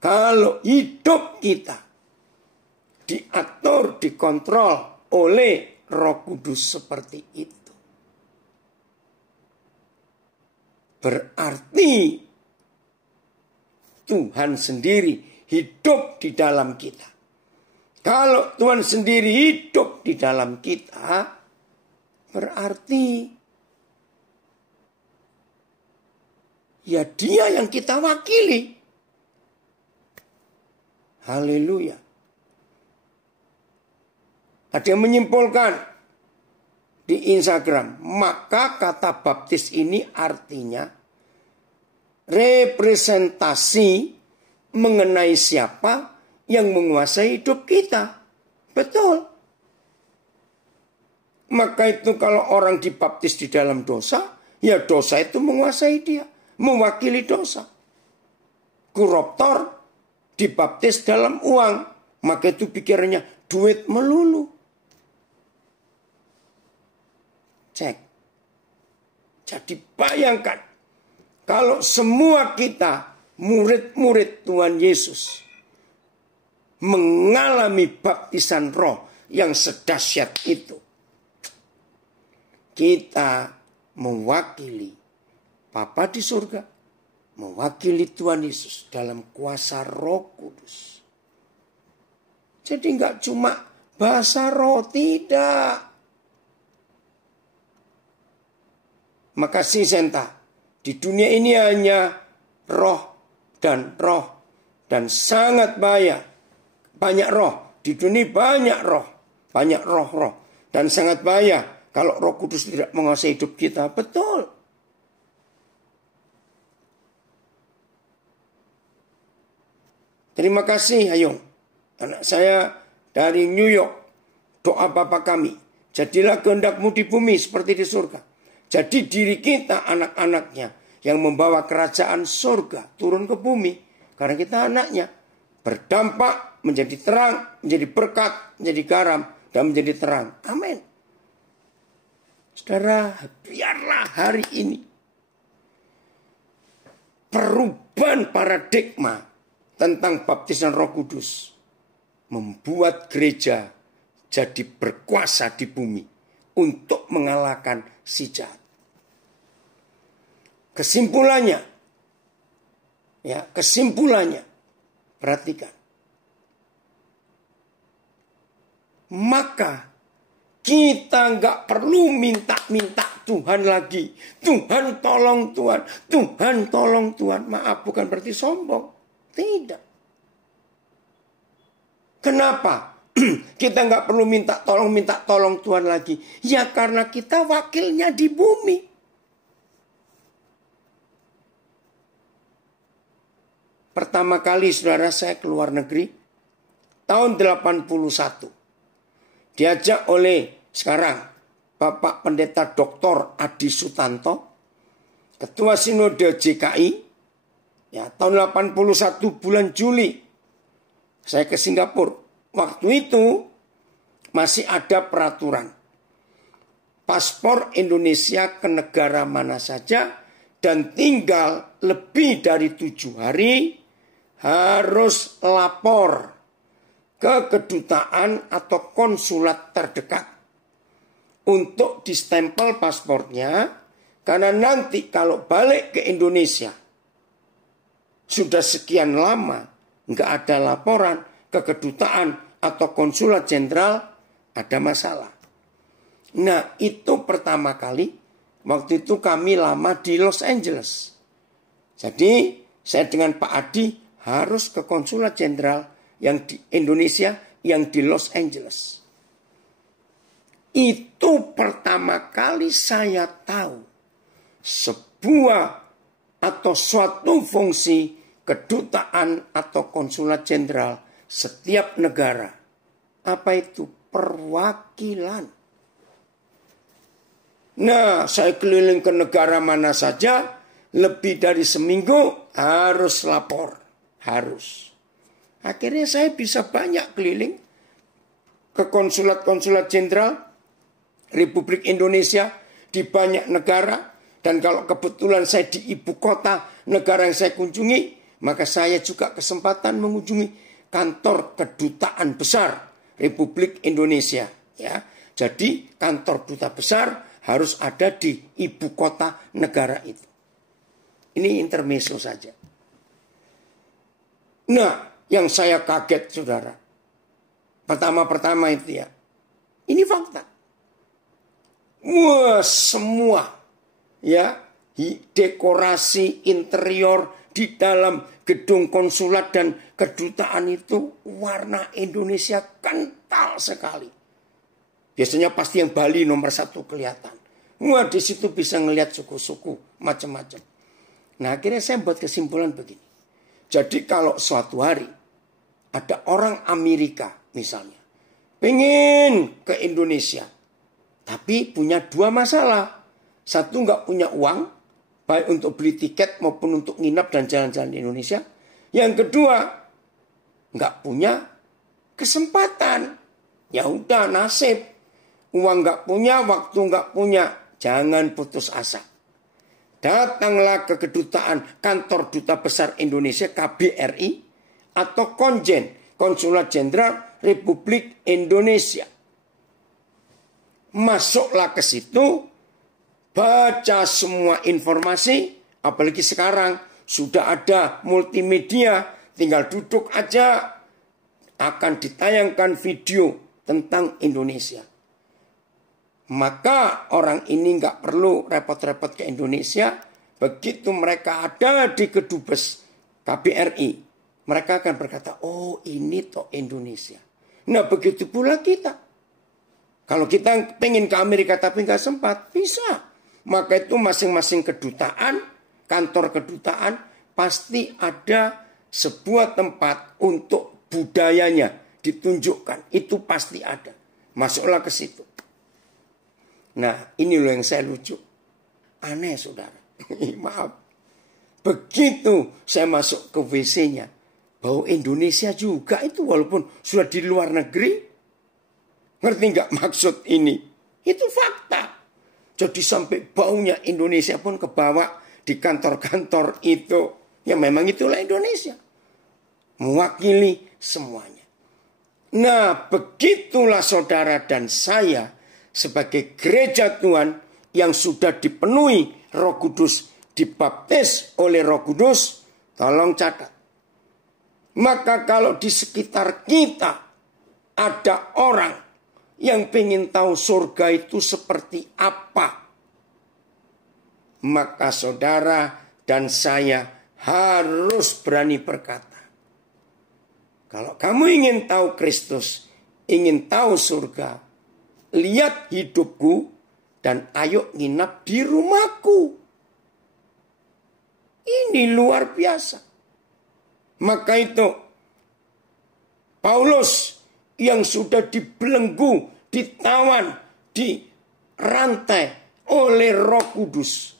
Kalau hidup kita diatur, dikontrol oleh Roh Kudus seperti itu, berarti Tuhan sendiri hidup di dalam kita. Kalau Tuhan sendiri hidup di dalam kita, berarti ya Dia yang kita wakili. Haleluya. Ada yang menyimpulkan di Instagram, maka kata baptis ini artinya representasi mengenai siapa yang menguasai hidup kita. Betul. Maka itu kalau orang dibaptis di dalam dosa, ya dosa itu menguasai dia, mewakili dosa. Koruptor dibaptis dalam uang, maka itu pikirannya duit melulu. Cek. Jadi bayangkan, kalau semua kita murid-murid Tuhan Yesus mengalami baptisan Roh yang sedahsyat itu, kita mewakili Bapa di surga, mewakili Tuhan Yesus dalam kuasa Roh Kudus. Jadi nggak cuma bahasa roh, tidak. Makasih Senta, di dunia ini hanya roh dan sangat banyak roh. Di dunia banyak roh dan sangat bahaya kalau Roh Kudus tidak menguasai hidup kita. Betul. Terima kasih Hayung, anak saya dari New York. Doa Bapa kami, jadilah kehendak-Mu di bumi seperti di surga. Jadi diri kita anak-anaknya yang membawa kerajaan surga turun ke bumi. Karena kita anaknya. Berdampak, menjadi terang, menjadi berkat, menjadi garam, dan menjadi terang. Amin. Saudara, biarlah hari ini perubahan paradigma tentang baptisan Roh Kudus membuat gereja jadi berkuasa di bumi untuk mengalahkan si jahat. Kesimpulannya, perhatikan. Maka kita nggak perlu minta-minta Tuhan lagi. Tuhan tolong Tuhan. Tuhan tolong Tuhan. Maaf, bukan berarti sombong. Tidak. Kenapa? Kita nggak perlu minta tolong Tuhan lagi. Ya karena kita wakilnya di bumi. Pertama kali saudara saya keluar negeri. Tahun 81. Diajak oleh sekarang Bapak Pendeta Dr. Adi Sutanto, Ketua Sinode JKI, ya, tahun 81 bulan Juli, saya ke Singapura. Waktu itu masih ada peraturan. Paspor Indonesia ke negara mana saja dan tinggal lebih dari 7 hari harus lapor ke kedutaan atau konsulat terdekat untuk distempel paspornya, karena nanti kalau balik ke Indonesia sudah sekian lama nggak ada laporan ke kedutaan atau konsulat jenderal, ada masalah. Nah, itu pertama kali. Waktu itu kami lama di Los Angeles. Jadi saya dengan Pak Adi harus ke konsulat jenderal yang di Indonesia, yang di Los Angeles. Itu pertama kali saya tahu sebuah atau suatu fungsi kedutaan atau konsulat jenderal setiap negara. Apa itu? Perwakilan. Nah, saya keliling ke negara mana saja, lebih dari seminggu harus lapor. Harus. Akhirnya saya bisa banyak keliling ke konsulat-konsulat jenderal Republik Indonesia di banyak negara. Dan kalau kebetulan saya di ibu kota negara yang saya kunjungi, maka saya juga kesempatan mengunjungi kantor kedutaan besar Republik Indonesia. Ya, jadi kantor duta besar harus ada di ibu kota negara itu. Ini intermezzo saja. Nah, yang saya kaget saudara, pertama itu ya, ini fakta. Wah, semua ya dekorasi interior di dalam gedung konsulat dan kedutaan itu warna Indonesia kental sekali. Biasanya pasti yang Bali nomor 1 kelihatan. Wah, di situ bisa ngelihat suku-suku macam-macam. Nah, akhirnya saya buat kesimpulan begini. Jadi kalau suatu hari ada orang Amerika misalnya pengen ke Indonesia, tapi punya 2 masalah. Satu, nggak punya uang, baik untuk beli tiket maupun untuk nginap dan jalan-jalan di Indonesia. Yang kedua, nggak punya kesempatan. Ya udah, nasib. Uang nggak punya, waktu nggak punya. Jangan putus asa. Datanglah ke kedutaan kantor duta besar Indonesia KBRI atau konjen konsulat jenderal Republik Indonesia. Masuklah ke situ, baca semua informasi, apalagi sekarang sudah ada multimedia, tinggal duduk aja akan ditayangkan video tentang Indonesia. Maka orang ini nggak perlu repot-repot ke Indonesia. Begitu mereka ada di kedubes KBRI, mereka akan berkata, oh ini toh Indonesia. Nah, begitu pula kita. Kalau kita pengen ke Amerika tapi nggak sempat, bisa. Maka itu masing-masing kedutaan, kantor kedutaan, pasti ada sebuah tempat untuk budayanya ditunjukkan. Itu pasti ada. Masuklah ke situ. Nah, ini loh yang saya lucu. Aneh, saudara. Maaf. Begitu saya masuk ke WC-nya, bau Indonesia juga itu walaupun sudah di luar negeri. Ngerti nggak maksud ini? Itu fakta. Jadi sampai baunya Indonesia pun kebawa di kantor-kantor itu. Ya memang itulah Indonesia. Mewakili semuanya. Nah, begitulah saudara dan saya sebagai gereja Tuhan yang sudah dipenuhi Roh Kudus, dibaptis oleh Roh Kudus, tolong catat. Maka kalau di sekitar kita ada orang yang pengen tahu surga itu seperti apa, maka saudara dan saya harus berani berkata, kalau kamu ingin tahu Kristus, ingin tahu surga, lihat hidupku dan ayo nginap di rumahku. Ini luar biasa. Maka itu Paulus yang sudah dibelenggu, ditawan, dirantai oleh Roh Kudus,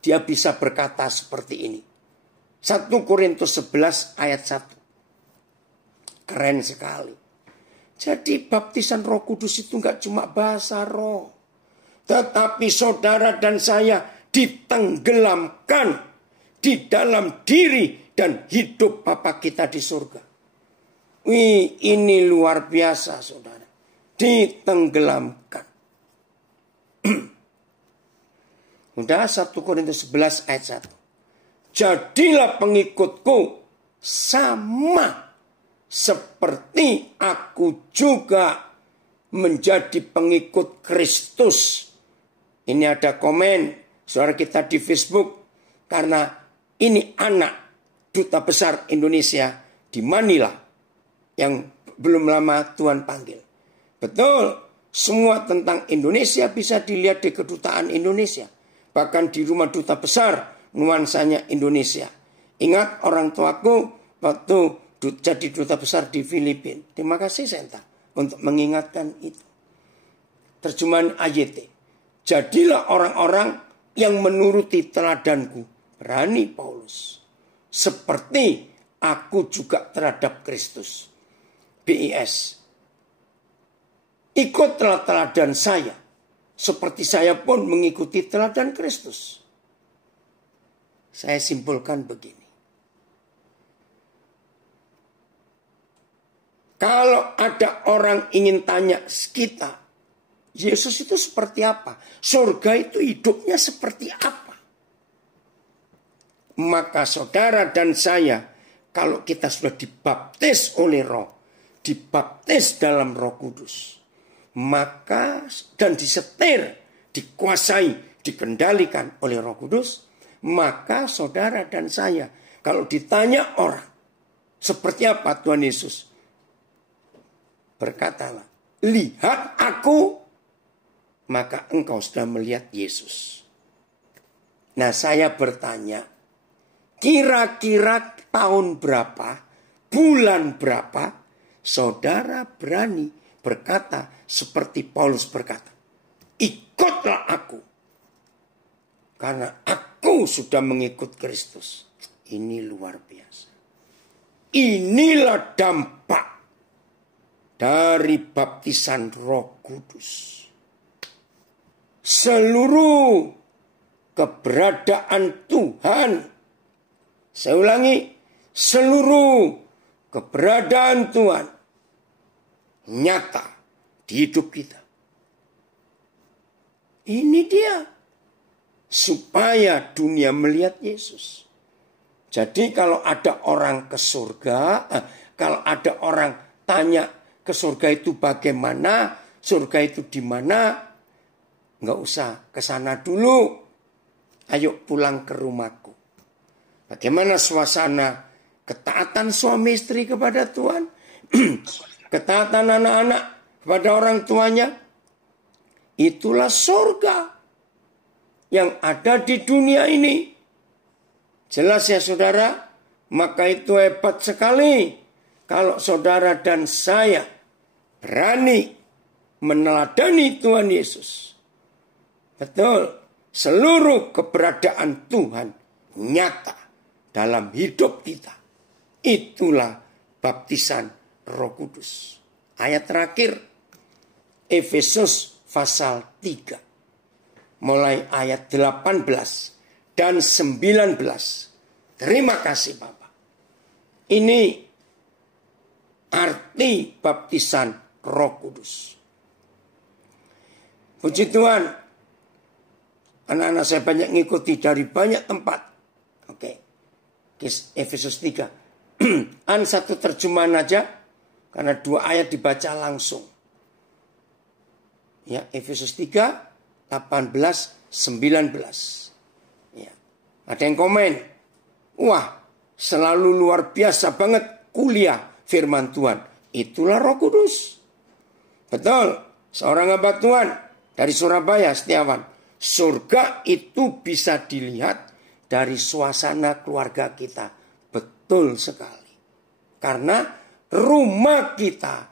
dia bisa berkata seperti ini. 1 Korintus 11 ayat 1. Keren sekali. Jadi baptisan Roh Kudus itu enggak cuma bahasa roh, tetapi saudara dan saya ditenggelamkan di dalam diri dan hidup Bapa kita di surga. Wih, ini luar biasa saudara. Ditenggelamkan. Udah 1 Korintus 11 ayat 1. Jadilah pengikutku sama seperti aku juga menjadi pengikut Kristus. Ini ada komen saudara kita di Facebook. Karena ini anak duta besar Indonesia di Manila yang belum lama Tuhan panggil. Betul, semua tentang Indonesia bisa dilihat di kedutaan Indonesia. Bahkan di rumah duta besar nuansanya Indonesia. Ingat orang tuaku waktu jadi duta besar di Filipina. Terima kasih Senta untuk mengingatkan itu. Terjemahan AYT. Jadilah orang-orang yang menuruti teladanku. Berani Paulus. Seperti aku juga terhadap Kristus. BIS. Ikutlah teladan saya. Seperti saya pun mengikuti teladan Kristus. Saya simpulkan begini. Kalau ada orang ingin tanya kita, Yesus itu seperti apa? Surga itu hidupnya seperti apa? Maka saudara dan saya, kalau kita sudah dibaptis oleh Roh, dibaptis dalam Roh Kudus, maka dan disetir, dikuasai, dikendalikan oleh Roh Kudus, maka saudara dan saya, kalau ditanya orang, seperti apa Tuhan Yesus? Berkatalah, lihat aku, maka engkau sudah melihat Yesus. Nah saya bertanya, kira-kira tahun berapa, bulan berapa, saudara berani berkata seperti Paulus berkata, ikutlah aku, karena aku sudah mengikut Kristus. Ini luar biasa. Inilah dampak dari baptisan Roh Kudus. Seluruh keberadaan Tuhan, saya ulangi, seluruh keberadaan Tuhan nyata di hidup kita. Ini dia, supaya dunia melihat Yesus. Jadi kalau ada orang ke surga, kalau ada orang tanya ke surga itu bagaimana, surga itu di mana, nggak usah ke sana dulu. Ayo pulang ke rumahku. Bagaimana suasana ketaatan suami istri kepada Tuhan? Ketaatan anak-anak kepada orang tuanya? Itulah surga yang ada di dunia ini. Jelas ya saudara? Maka itu hebat sekali kalau saudara dan saya berani meneladani Tuhan Yesus. Betul, seluruh keberadaan Tuhan nyata dalam hidup kita. Itulah baptisan Roh Kudus. Ayat terakhir, Efesus pasal 3. Mulai ayat 18 dan 19. Terima kasih Bapak. Ini arti baptisan Roh Kudus. Puji Tuhan, anak-anak saya banyak ngikuti dari banyak tempat. Oke, Efesus 3. An satu terjemahan aja, karena 2 ayat dibaca langsung. Ya, Efesus 3, 18, 19. Ya. Ada yang komen, wah selalu luar biasa banget kuliah firman Tuhan. Itulah Roh Kudus. Betul, seorang hamba Tuhan dari Surabaya, Setiawan. Surga itu bisa dilihat dari suasana keluarga kita. Betul sekali. Karena rumah kita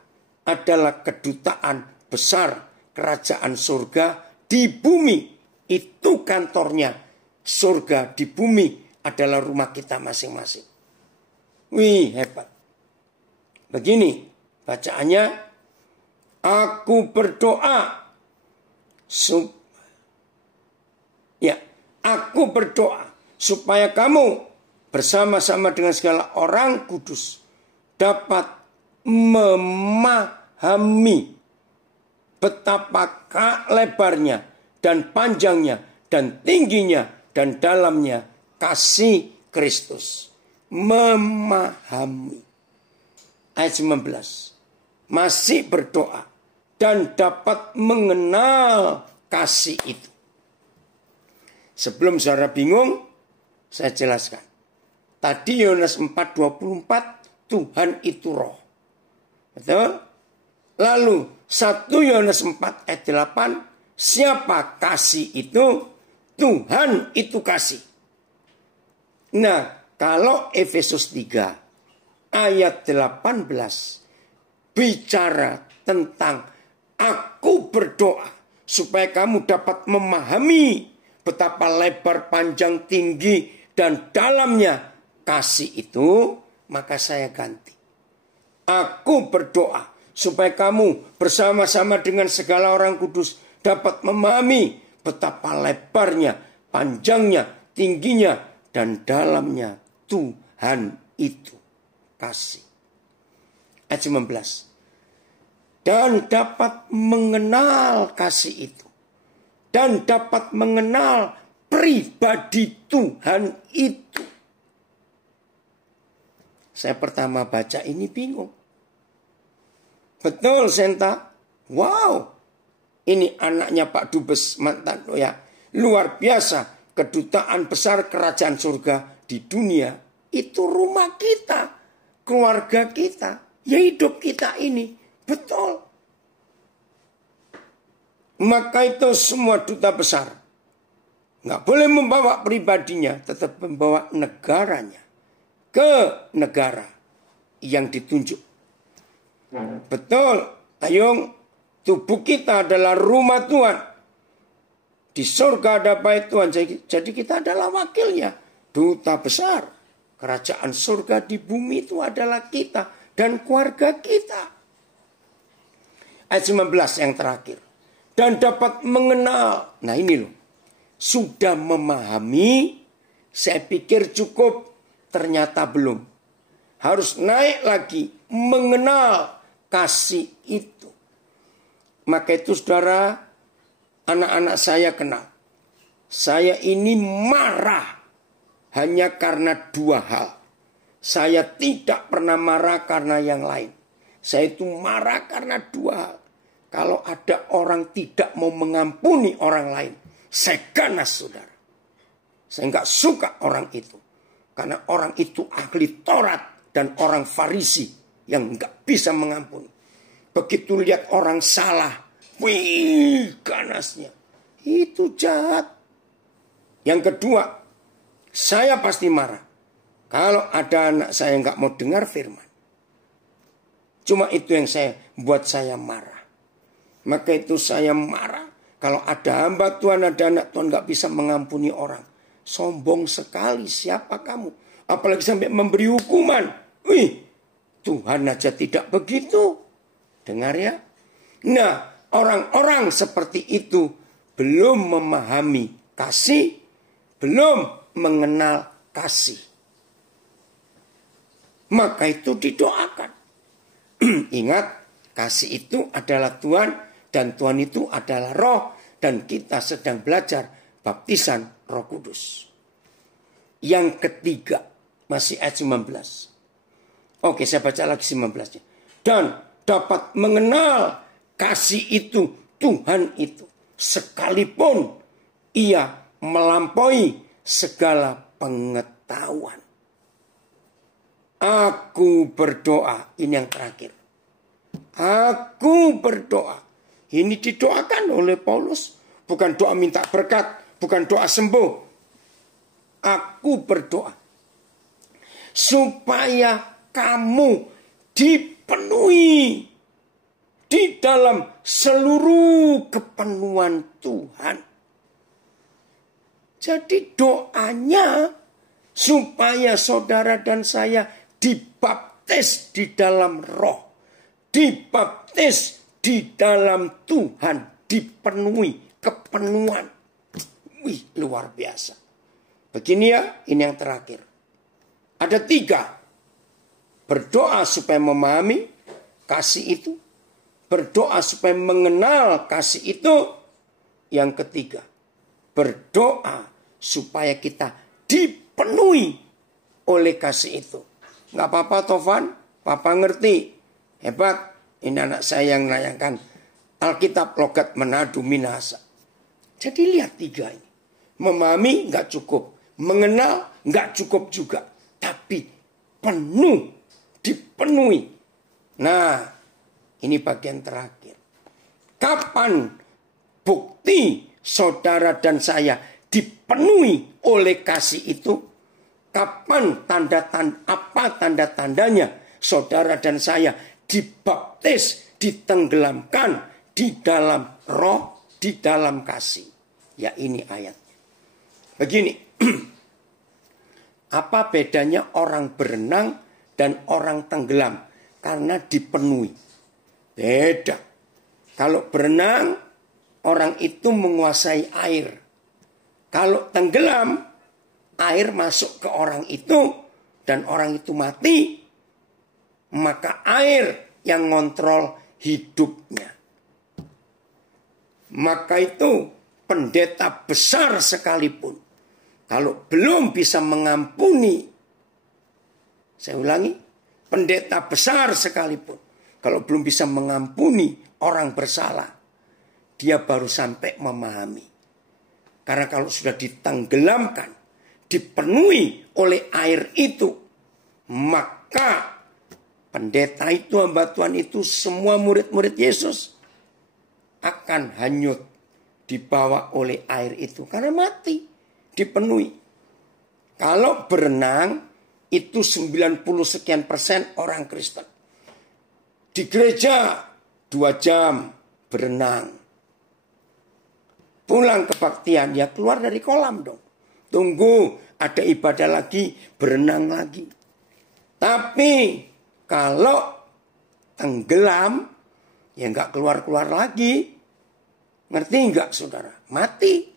adalah kedutaan besar kerajaan surga di bumi. Itu kantornya. Surga di bumi adalah rumah kita masing-masing. Wih, hebat. Begini bacaannya. Aku berdoa. Aku berdoa supaya kamu bersama-sama dengan segala orang kudus dapat memahami betapa lebarnya dan panjangnya dan tingginya dan dalamnya kasih Kristus. Memahami. Ayat 19. Masih berdoa dan dapat mengenal kasih itu. Sebelum saudara bingung, saya jelaskan. Tadi Yohanes 4:24, Tuhan itu roh. Betul? Lalu 1 Yohanes 4 ayat 8, siapa kasih itu? Tuhan itu kasih. Nah, kalau Efesus 3 ayat 18 bicara tentang aku berdoa supaya kamu dapat memahami betapa lebar, panjang, tinggi, dan dalamnya kasih itu, maka saya ganti. Aku berdoa supaya kamu bersama-sama dengan segala orang kudus dapat memahami betapa lebarnya, panjangnya, tingginya, dan dalamnya Tuhan itu kasih. Ayat 19. Dan dapat mengenal kasih itu. Dan dapat mengenal pribadi Tuhan itu. Saya pertama baca ini bingung. Betul, Senta? Wow. Ini anaknya Pak Dubes mantan ya. Luar biasa. Kedutaan besar kerajaan surga di dunia. Itu rumah kita. Keluarga kita. Ya hidup kita ini. Betul. Maka itu semua duta besar. Nggak boleh membawa pribadinya. Tetap membawa negaranya. Ke negara yang ditunjuk. Betul. Tayung. Tubuh kita adalah rumah Tuhan. Di surga ada bait Tuhan. Jadi kita adalah wakilnya. Duta besar. Kerajaan surga di bumi itu adalah kita. Dan keluarga kita. Ayat 19 yang terakhir. Dan dapat mengenal. Nah ini loh. Sudah memahami. Saya pikir cukup. Ternyata belum. Harus naik lagi. Mengenal kasih itu. Maka itu saudara. Anak-anak saya kenal. Saya ini marah. Hanya karena dua hal. Saya tidak pernah marah karena yang lain. Saya itu marah karena dua hal. Kalau ada orang tidak mau mengampuni orang lain. Saya ganas saudara. Saya nggak suka orang itu. Karena orang itu ahli Taurat. Dan orang Farisi. Yang nggak bisa mengampuni. Begitu lihat orang salah. Wih ganasnya. Itu jahat. Yang kedua. Saya pasti marah. Kalau ada anak saya nggak mau dengar firman. Cuma itu yang buat saya marah. Maka itu saya marah. Kalau ada hamba Tuhan, ada anak Tuhan nggak bisa mengampuni orang. Sombong sekali siapa kamu. Apalagi sampai memberi hukuman. Wih, Tuhan aja tidak begitu. Dengar ya. Nah, orang-orang seperti itu belum memahami kasih. Belum mengenal kasih. Maka itu didoakan. Ingat, kasih itu adalah Tuhan. Dan Tuhan itu adalah roh. Dan kita sedang belajar baptisan Roh Kudus. Yang ketiga. Masih ayat 19. Oke, saya baca lagi 19-nya. Dan dapat mengenal kasih itu Tuhan itu, sekalipun ia melampaui segala pengetahuan. Aku berdoa, ini yang terakhir. Aku berdoa. Ini didoakan oleh Paulus. Bukan doa minta berkat, bukan doa sembuh. Aku berdoa supaya kamu dipenuhi di dalam seluruh kepenuhan Tuhan. Jadi doanya supaya saudara dan saya dibaptis di dalam Roh, dibaptis di dalam Tuhan, dipenuhi kepenuhan. Wih, luar biasa. Begini ya, ini yang terakhir. Ada 3. Berdoa supaya memahami kasih itu. Berdoa supaya mengenal kasih itu. Yang ketiga, berdoa supaya kita dipenuhi oleh kasih itu. Nggak apa-apa Tovan, Papa ngerti. Hebat, ini anak saya yang menayangkan Alkitab Logat Manado Minahasa. Jadi lihat 3 ini. Memahami nggak cukup. Mengenal nggak cukup juga. Tapi penuh, dipenuhi. Nah, ini bagian terakhir. Kapan bukti saudara dan saya dipenuhi oleh kasih itu? Kapan apa tanda-tandanya saudara dan saya dibaptis, ditenggelamkan di dalam Roh, di dalam kasih? Ya, ini ayatnya. Begini. Apa bedanya orang berenang dan orang tenggelam? Karena dipenuhi. Beda. Kalau berenang, orang itu menguasai air. Kalau tenggelam, air masuk ke orang itu dan orang itu mati. Maka air yang ngontrol hidupnya. Maka itu pendeta besar sekalipun, kalau belum bisa mengampuni, saya ulangi, pendeta besar sekalipun, kalau belum bisa mengampuni orang bersalah, dia baru sampai memahami. Karena kalau sudah ditenggelamkan, dipenuhi oleh air itu, maka pendeta itu, hamba Tuhan itu, semua murid-murid Yesus akan hanyut dibawa oleh air itu. Karena mati. Dipenuhi. Kalau berenang itu 90 sekian % orang Kristen. Di gereja 2 jam berenang. Pulang kebaktian ya keluar dari kolam dong. Tunggu ada ibadah lagi, berenang lagi. Tapi kalau tenggelam ya nggak keluar-keluar lagi. Ngerti nggak saudara? Mati.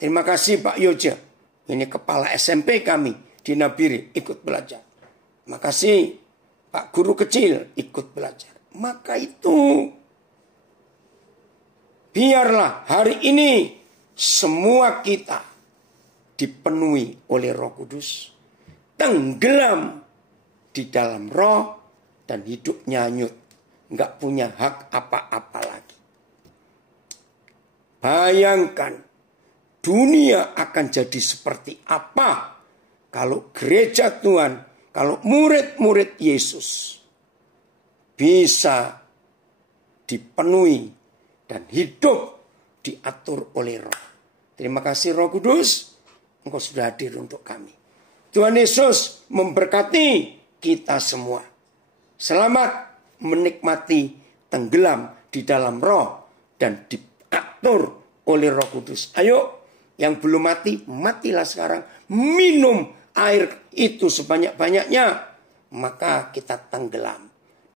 Terima kasih Pak Yoja. Ini kepala SMP kami di Nabire ikut belajar. Terima kasih Pak Guru Kecil ikut belajar. Maka itu biarlah hari ini semua kita dipenuhi oleh Roh Kudus. Tenggelam di dalam Roh dan hidup nyanyut. Nggak punya hak apa-apa lagi. Bayangkan. Dunia akan jadi seperti apa kalau gereja Tuhan, kalau murid-murid Yesus bisa dipenuhi dan hidup diatur oleh Roh. Terima kasih Roh Kudus, Engkau sudah hadir untuk kami. Tuhan Yesus memberkati kita semua. Selamat menikmati tenggelam di dalam Roh dan diatur oleh Roh Kudus. Ayo. Yang belum mati, matilah sekarang. Minum air itu sebanyak-banyaknya. Maka kita tenggelam.